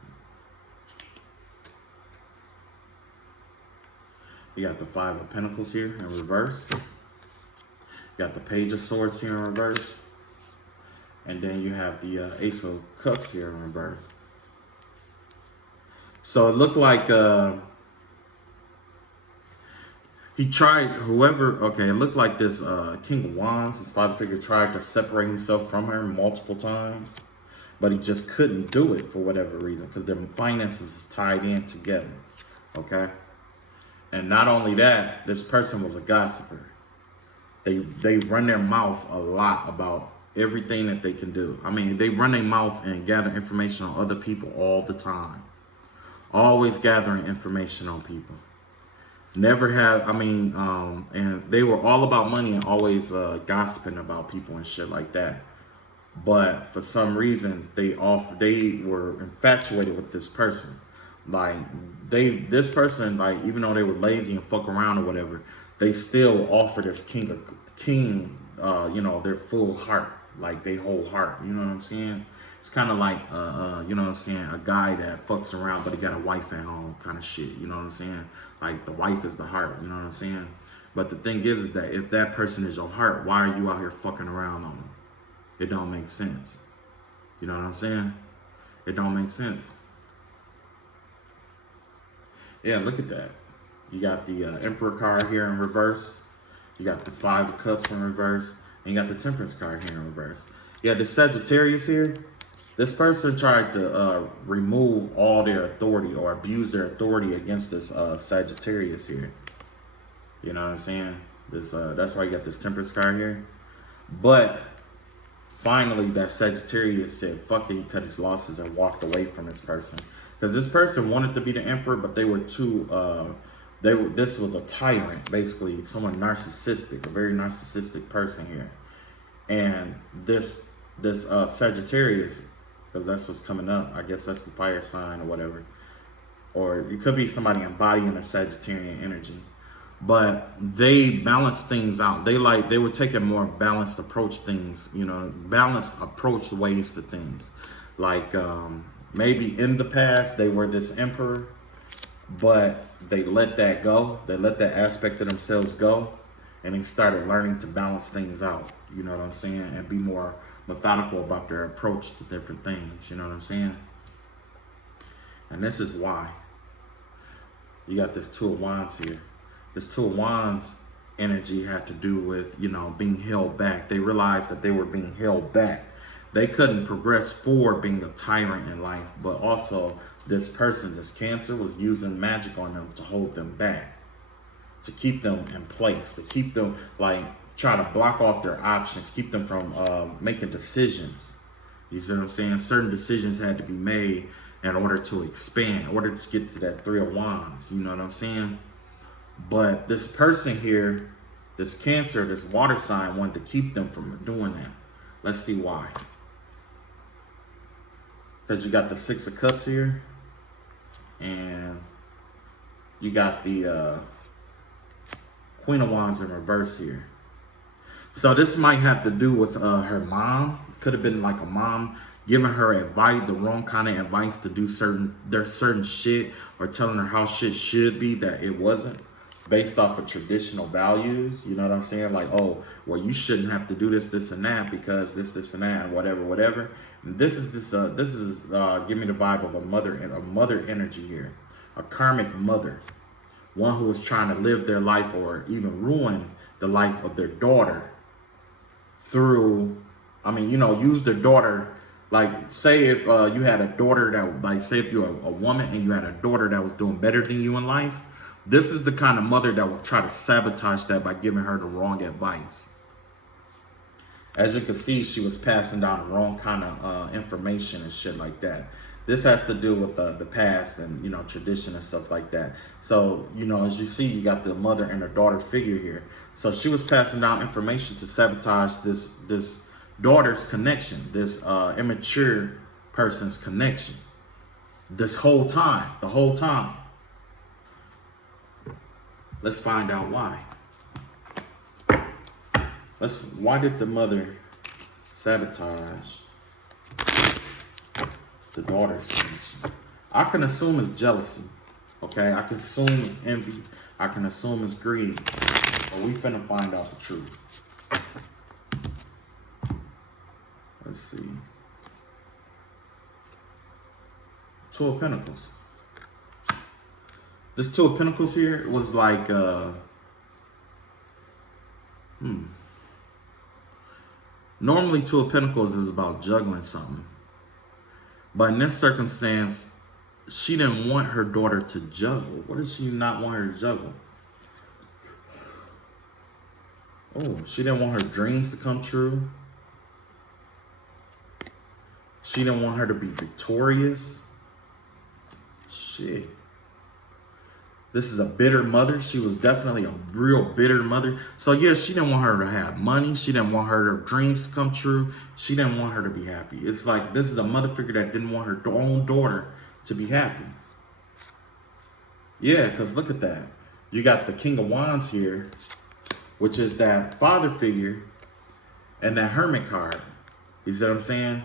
You got the Five of Pentacles here in reverse. You got the Page of Swords here in reverse. And then you have the Ace of Cups here in reverse. So it looked like he tried, it looked like this King of Wands, his father figure, tried to separate himself from her multiple times. But he just couldn't do it for whatever reason, because their finances is tied in together. Okay? And not only that, this person was a gossiper. They run their mouth a lot about everything that they can do. I mean, they run their mouth and gather information on other people all the time. Always gathering information on people. Never have, and they were all about money and always gossiping about people and shit like that. But for some reason, they were infatuated with this person. Like, this person, like, even though they were lazy and fuck around or whatever, they still offer this their full heart, like their whole heart. You know what I'm saying? It's kind of like, a guy that fucks around, but he got a wife at home kind of shit. You know what I'm saying? Like, the wife is the heart. You know what I'm saying? But the thing is that if that person is your heart, why are you out here fucking around on them? It don't make sense. You know what I'm saying? It don't make sense. Yeah, look at that. You got the Emperor card here in reverse. You got the Five of Cups in reverse. And you got the Temperance card here in reverse. You got the Sagittarius here. This person tried to remove all their authority or abuse their authority against this Sagittarius here. You know what I'm saying? That's why you got this Temperance card here. But finally, that Sagittarius said, fuck it, he cut his losses and walked away from this person. Because this person wanted to be the emperor, but they were too, this was a tyrant, basically, someone narcissistic, a very narcissistic person here. And this Sagittarius, because that's what's coming up, I guess that's the fire sign or whatever. Or it could be somebody embodying a Sagittarian energy. But they balanced things out. They were taking more balanced approach things, balanced approach ways to things. Like, maybe in the past they were this emperor, but they let that go. They let that aspect of themselves go, and they started learning to balance things out. You know what I'm saying? And be more methodical about their approach to different things. You know what I'm saying? And this is why. You got this Two of Wands here. This Two of Wands energy had to do with, being held back. They realized that they were being held back. They couldn't progress forward being a tyrant in life, but also this person, this Cancer, was using magic on them to hold them back, to keep them in place, to keep them, try to block off their options, keep them from making decisions. You see what I'm saying? Certain decisions had to be made in order to expand, in order to get to that Three of Wands. You know what I'm saying? But this person here, this Cancer, this water sign, wanted to keep them from doing that. Let's see why. Because you got the Six of Cups here, and you got the Queen of Wands in reverse here. So this might have to do with her mom. Could have been like a mom giving her advice, the wrong kind of advice to do certain shit, or telling her how shit should be that it wasn't, based off of traditional values. You know what I'm saying? Like, oh, well, you shouldn't have to do this, and that, because this, and that, and whatever. And this is give me the vibe of a mother energy here, a karmic mother, one who was trying to live their life or even ruin the life of their daughter through, use their daughter. Like, say if you had a daughter that, say if you're a woman and you had a daughter that was doing better than you in life, this is the kind of mother that will try to sabotage that by giving her the wrong advice. As you can see, she was passing down the wrong kind of information and shit like that. This has to do with the past and, you know, tradition and stuff like that. So, you know, as you see, you got the mother and her daughter figure here. So she was passing down information to sabotage this daughter's connection, this immature person's connection. The whole time. Let's find out why. Why did the mother sabotage the daughter's connection? I can assume it's jealousy. Okay, I can assume it's envy. I can assume it's greed. But we finna find out the truth. Let's see. Two of Pentacles. This Two of Pentacles here was like, Normally, Two of Pentacles is about juggling something. But in this circumstance, she didn't want her daughter to juggle. What does she not want her to juggle? Oh, she didn't want her dreams to come true. She didn't want her to be victorious. Shit. This is a bitter mother. She was definitely a real bitter mother. So yeah, she didn't want her to have money. She didn't want her dreams to come true. She didn't want her to be happy. It's like this is a mother figure that didn't want her own daughter to be happy. Yeah, because look at that. You got the King of Wands here, which is that father figure, and that Hermit card. You see what I'm saying?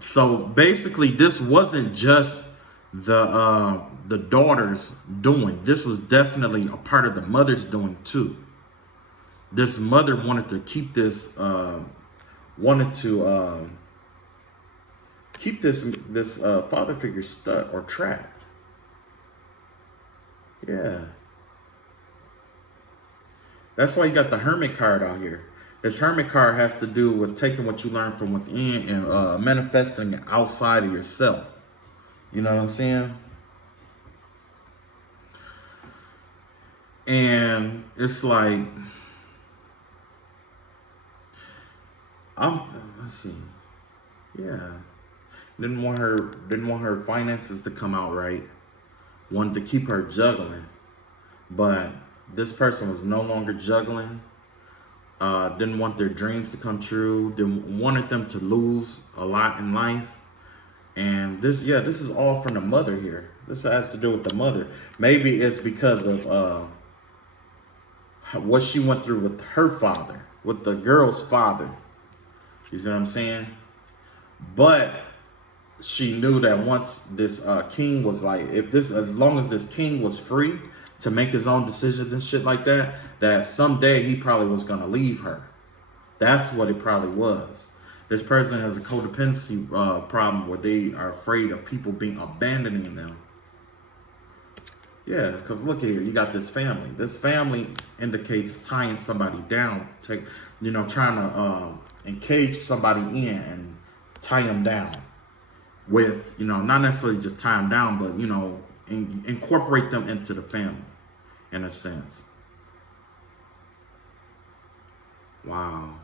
So basically, this wasn't just the daughter's doing. This was definitely a part of the mother's doing too. This mother wanted to keep this father figure stuck or trapped. Yeah. That's why you got the Hermit card out here. This Hermit card has to do with taking what you learn from within and manifesting it outside of yourself. You know what I'm saying? And it's like, let's see. Yeah. Didn't want her finances to come out right. Wanted to keep her juggling. But this person was no longer juggling. Didn't want their dreams to come true. Wanted them to lose a lot in life. And this is all from the mother here. This has to do with the mother. Maybe it's because of what she went through with her father, with the girl's father. You see what I'm saying? But she knew that once this king was like, as long as this king was free to make his own decisions and shit like that, that someday he probably was gonna leave her. That's what it probably was. This person has a codependency problem where they are afraid of people abandoning them. Yeah, because look here, you got this family. This family indicates tying somebody down, trying to encage somebody in and tie them down with, not necessarily just tie them down, but, incorporate them into the family in a sense. Wow.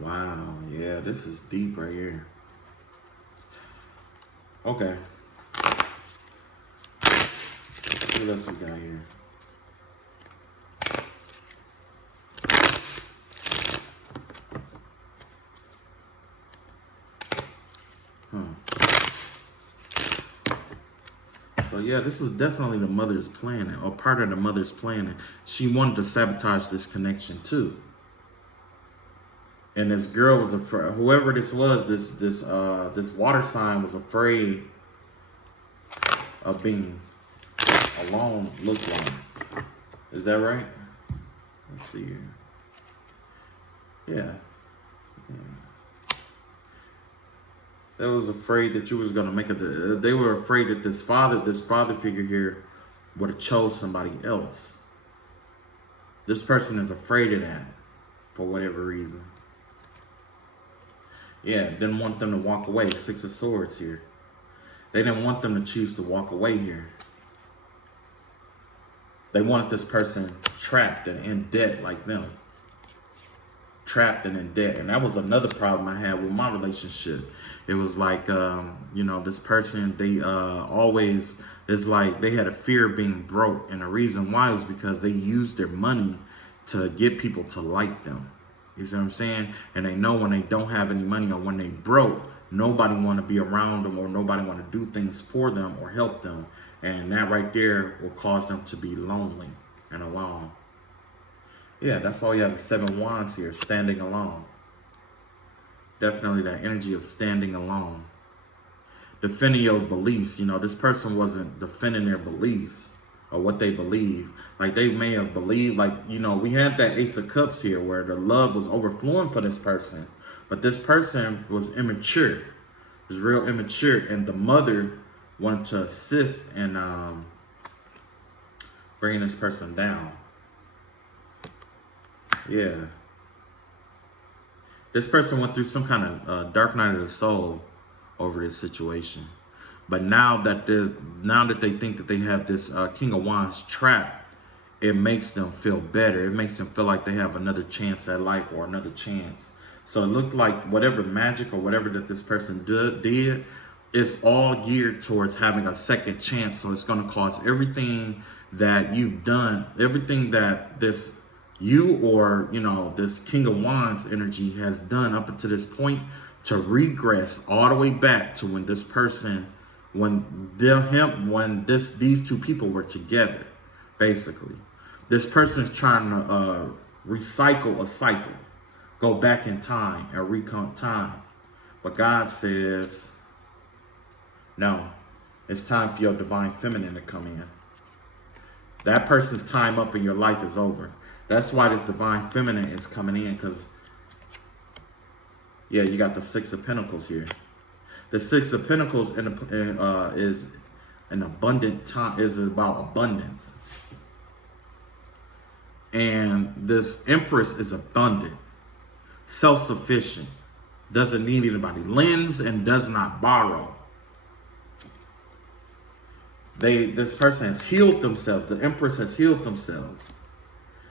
Wow, yeah, this is deep right here. Okay. What else we got here? So yeah, this was definitely the mother's planning, or part of the mother's planning. She wanted to sabotage this connection too. And this girl was afraid. Whoever this was, this water sign was afraid of being alone. Looks like. Is that right? Let's see here. Yeah. They was afraid that you was gonna make it. They were afraid that this father figure here would have chose somebody else. This person is afraid of that for whatever reason. Yeah, didn't want them to walk away. Six of Swords here. They didn't want them to choose to walk away here. They wanted this person trapped and in debt like them. Trapped and in debt. And that was another problem I had with my relationship. It was like, you know, this person, they always, it's like they had a fear of being broke. And the reason why was because they used their money to get people to like them. You see what I'm saying? And they know when they don't have any money or when they broke, nobody want to be around them or nobody want to do things for them or help them. And that right there will cause them to be lonely and alone. Yeah, that's all you have, the 7 wands here, standing alone. Definitely that energy of standing alone. Defending your beliefs. You know, this person wasn't defending their beliefs or what they believe. Like they may have believed, like, you know, we had that Ace of Cups here where the love was overflowing for this person. But this person was immature. Was real immature. And the mother wanted to assist in bringing this person down. Yeah. This person went through some kind of dark night of the soul over this situation. But now that they think that they have this King of Wands trap, it makes them feel better. It makes them feel like they have another chance at life or another chance. So it looked like whatever magic or whatever that this person did is all geared towards having a second chance. So it's going to cause everything that you've done, everything that this you or, you know, this King of Wands energy has done up until this point to regress all the way back to when this person, these two people were together, basically. This person is trying to recycle a cycle, go back in time and recount time. But God says, no, it's time for your divine feminine to come in. That person's time up in your life is over. That's why this divine feminine is coming in, because, yeah, you got the 6 of Pentacles here. The 6 of Pentacles is an abundant time, is about abundance. And this Empress is abundant, self-sufficient, doesn't need anybody, lends and does not borrow. This person has healed themselves. The Empress has healed themselves.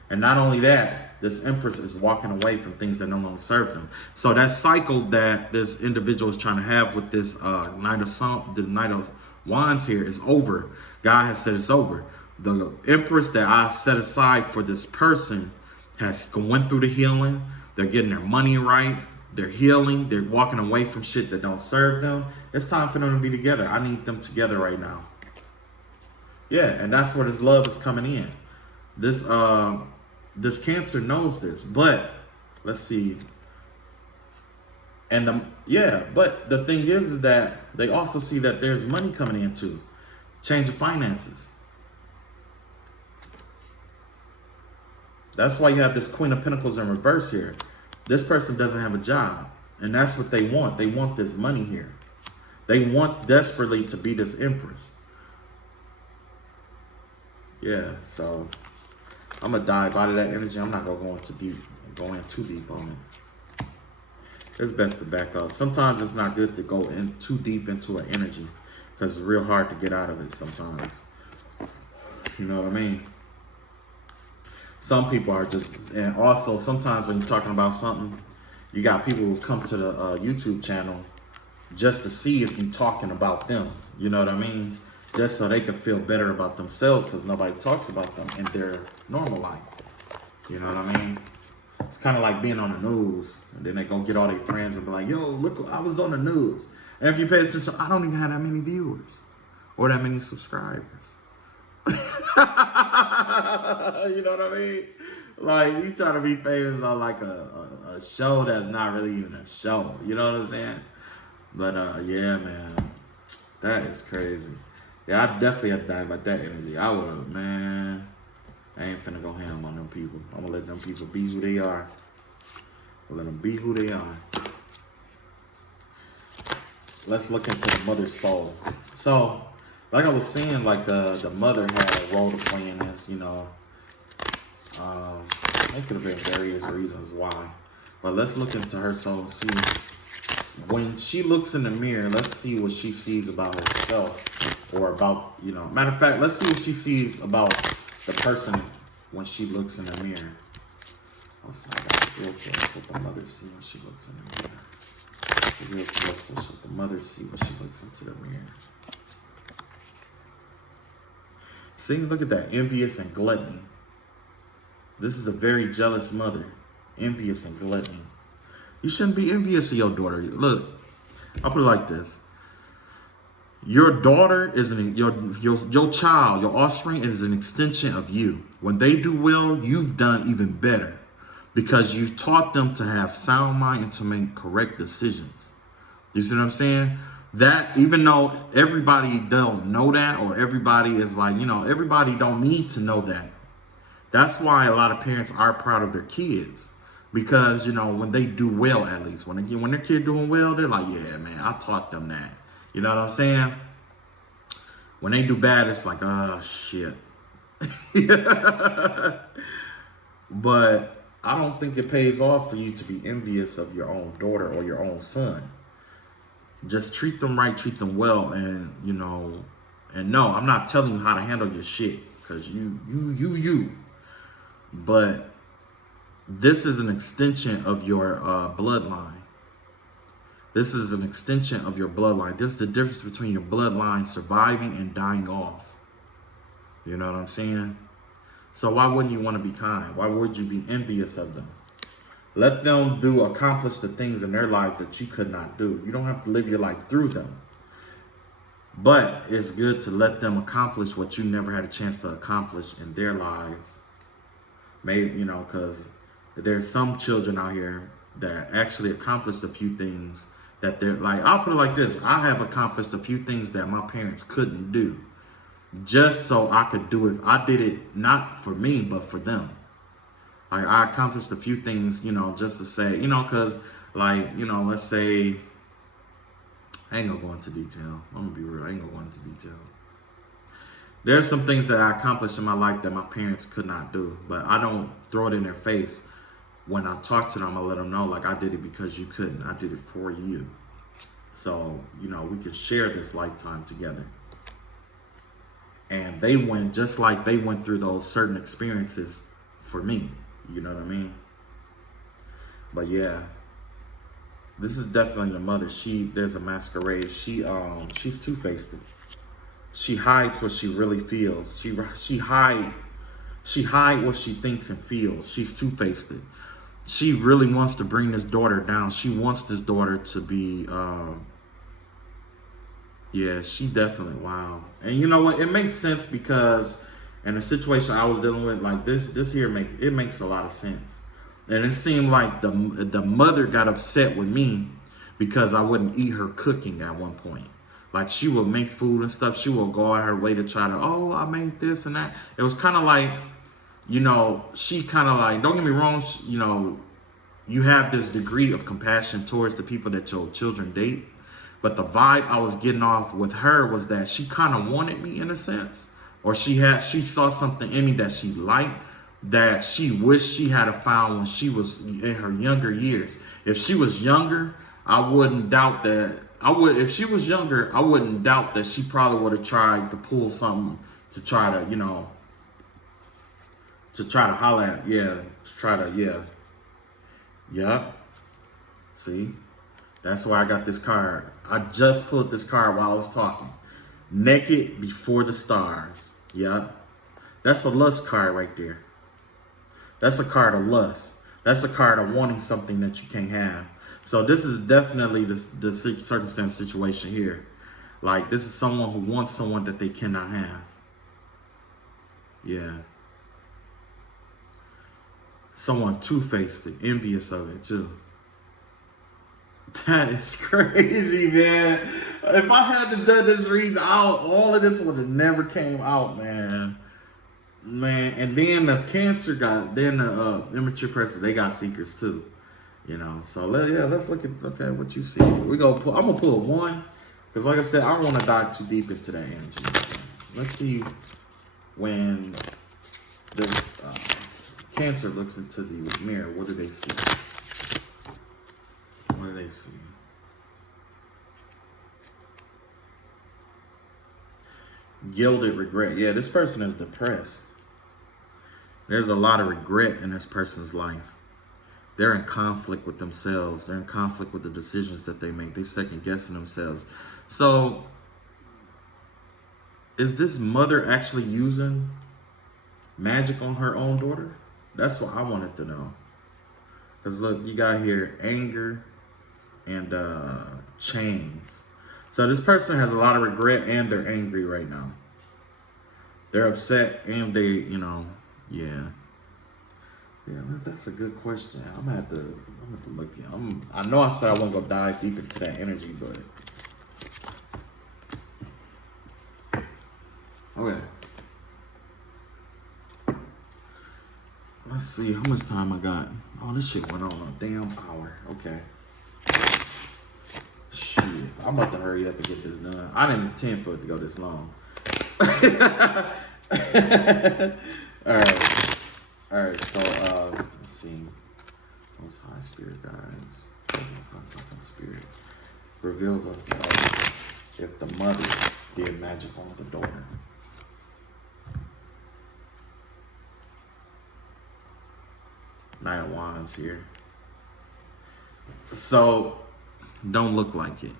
And not only that, this Empress is walking away from things that no longer serve them. So that cycle that this individual is trying to have with this Knight of Wands here is over. God has said it's over. The Empress that I set aside for this person has went through the healing. They're getting their money right. They're healing. They're walking away from shit that don't serve them. It's time for them to be together. I need them together right now. Yeah, and that's where this love is coming in. This Cancer knows this, but let's see. And but the thing is that they also see that there's money coming in too. Change of finances. That's why you have this Queen of Pentacles in reverse here. This person doesn't have a job, and that's what they want. They want this money here. They want desperately to be this Empress. Yeah, so I'm gonna dive out of that energy. I'm not gonna go in too deep on it. It's best to back up. Sometimes it's not good to go in too deep into an energy because it's real hard to get out of it sometimes. You know what I mean? Some people are just, and also sometimes when you're talking about something, you got people who come to the YouTube channel just to see if you're talking about them. You know what I mean? Just so they can feel better about themselves because nobody talks about them in their normal life. You know what I mean? It's kind of like being on the news, and then they go get all their friends and be like, yo, look, I was on the news. And if you pay attention, I don't even have that many viewers or that many subscribers. You know what I mean? Like, you trying to be famous on like a show that's not really even a show. You know what I'm saying? But yeah, man, that is crazy. Yeah, I definitely had to die about that energy. I would have, man. I ain't finna go ham on them people. I'm gonna let them people be who they are. Let them be who they are. Let's look into the mother's soul. So, like I was saying, like the mother had a role to play in this, you know. It could have been various reasons why. But let's look into her soul and see. When she looks in the mirror, let's see what she sees about herself or about, you know. Matter of fact, let's see what she sees about The person, when she looks in the mirror. Oh, sorry, I got real close what the mother see when she looks in the mirror. Real close what the mother see when she looks into the mirror. See, look at that, envious and gluttony. This is a very jealous mother, envious and gluttony. You shouldn't be envious of your daughter. Look, I'll put it like this. Your daughter is your child, your offspring is an extension of you. When they do well, you've done even better because you've taught them to have sound mind and to make correct decisions. You see what I'm saying? That even though everybody don't know that, or everybody is like, everybody don't need to know that. That's why a lot of parents are proud of their kids. Because, when they do well, at least when their kid doing well, they're like, yeah, man, I taught them that. You know what I'm saying? When they do bad, it's like, oh, shit. But I don't think it pays off for you to be envious of your own daughter or your own son. Just treat them right, treat them well. And, and no, I'm not telling you how to handle your shit. Because you. But this is an extension of your bloodline. This is an extension of your bloodline. This is the difference between your bloodline surviving and dying off. You know what I'm saying? So why wouldn't you want to be kind? Why would you be envious of them? Let them accomplish the things in their lives that you could not do. You don't have to live your life through them. But it's good to let them accomplish what you never had a chance to accomplish in their lives. Maybe, because there's some children out here that actually accomplished a few things that they're like, I'll put it like this. I have accomplished a few things that my parents couldn't do just so I could do it. I did it not for me, but for them. Like, I accomplished a few things, just to say, because let's say, I ain't gonna go into detail. I'm gonna be real. I ain't gonna go into detail. There's some things that I accomplished in my life that my parents could not do, but I don't throw it in their face. When I talk to them, I let them know, like, I did it because you couldn't. I did it for you. So, we could share this lifetime together. And they went, just like they went through those certain experiences for me. You know what I mean? But yeah, this is definitely the mother. There's a masquerade. She's two-faced. She hides what she really feels. She hide what she thinks and feels. She's two-faced. She really wants to bring this daughter down. She wants this daughter to be, she definitely, wow. And you know what? It makes sense because in the situation I was dealing with, like this here makes a lot of sense. And it seemed like the mother got upset with me because I wouldn't eat her cooking at one point. Like, she would make food and stuff. She would go out her way to try to, I made this and that. It was kind of like, she kind of like, don't get me wrong, you have this degree of compassion towards the people that your children date. But the vibe I was getting off with her was that she kind of wanted me in a sense. Or she saw something in me that she liked, that she wished she had found when she was in her younger years. If she was younger, I wouldn't doubt that. If she was younger, I wouldn't doubt that she probably would have tried to pull something to try to, to try to holler at, Yeah. See? That's why I got this card. I just pulled this card while I was talking. Naked before the stars. Yeah. That's a lust card right there. That's a card of lust. That's a card of wanting something that you can't have. So this is definitely the circumstance situation here. Like, this is someone who wants someone that they cannot have. Yeah. Someone two-faced it, envious of it too. That is crazy, man. If I had to do this reading out, all of this would have never came out, man. And then the Cancer then the immature person, they got secrets too. So let's look at what you see. I'm gonna pull a one, because like I said, I don't want to dive too deep into that energy. Let's see when this Cancer looks into the mirror. What do they see? What do they see? Gilded regret. Yeah, this person is depressed. There's a lot of regret in this person's life. They're in conflict with themselves. They're in conflict with the decisions that they make. They second guessing themselves. So is this mother actually using magic on her own daughter? That's what I wanted to know. Because look, you got here anger and chains. So this person has a lot of regret and they're angry right now. They're upset and they, yeah. Yeah, that's a good question. I'm gonna have to look in. I know I said I wasn't gonna dive deep into that energy, but okay. Let's see how much time I got. Oh, this shit went on a damn hour. Okay. Shit, I'm about to hurry up and get this done. I didn't intend for it to go this long. All right. So let's see. Most High Spirit guides, Spirit reveals us if the mother did magic on the daughter. Knight of Wands here. So don't look like it.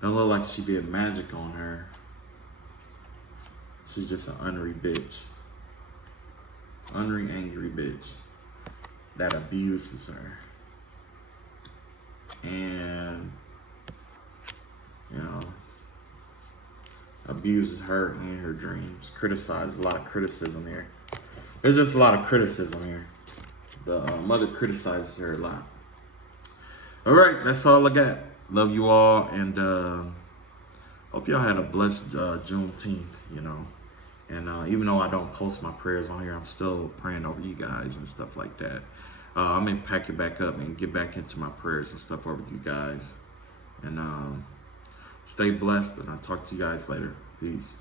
Don't look like she did magic on her. She's just an ornery bitch. Ornery, angry bitch that abuses her. And, abuses her in her dreams. Criticizes, a lot of criticism here. There's just a lot of criticism here. The mother criticizes her a lot. All right, that's all I got. Love you all, and hope y'all had a blessed Juneteenth, And even though I don't post my prayers on here, I'm still praying over you guys and stuff like that. I'm going to pack it back up and get back into my prayers and stuff over you guys. And stay blessed, and I'll talk to you guys later. Peace.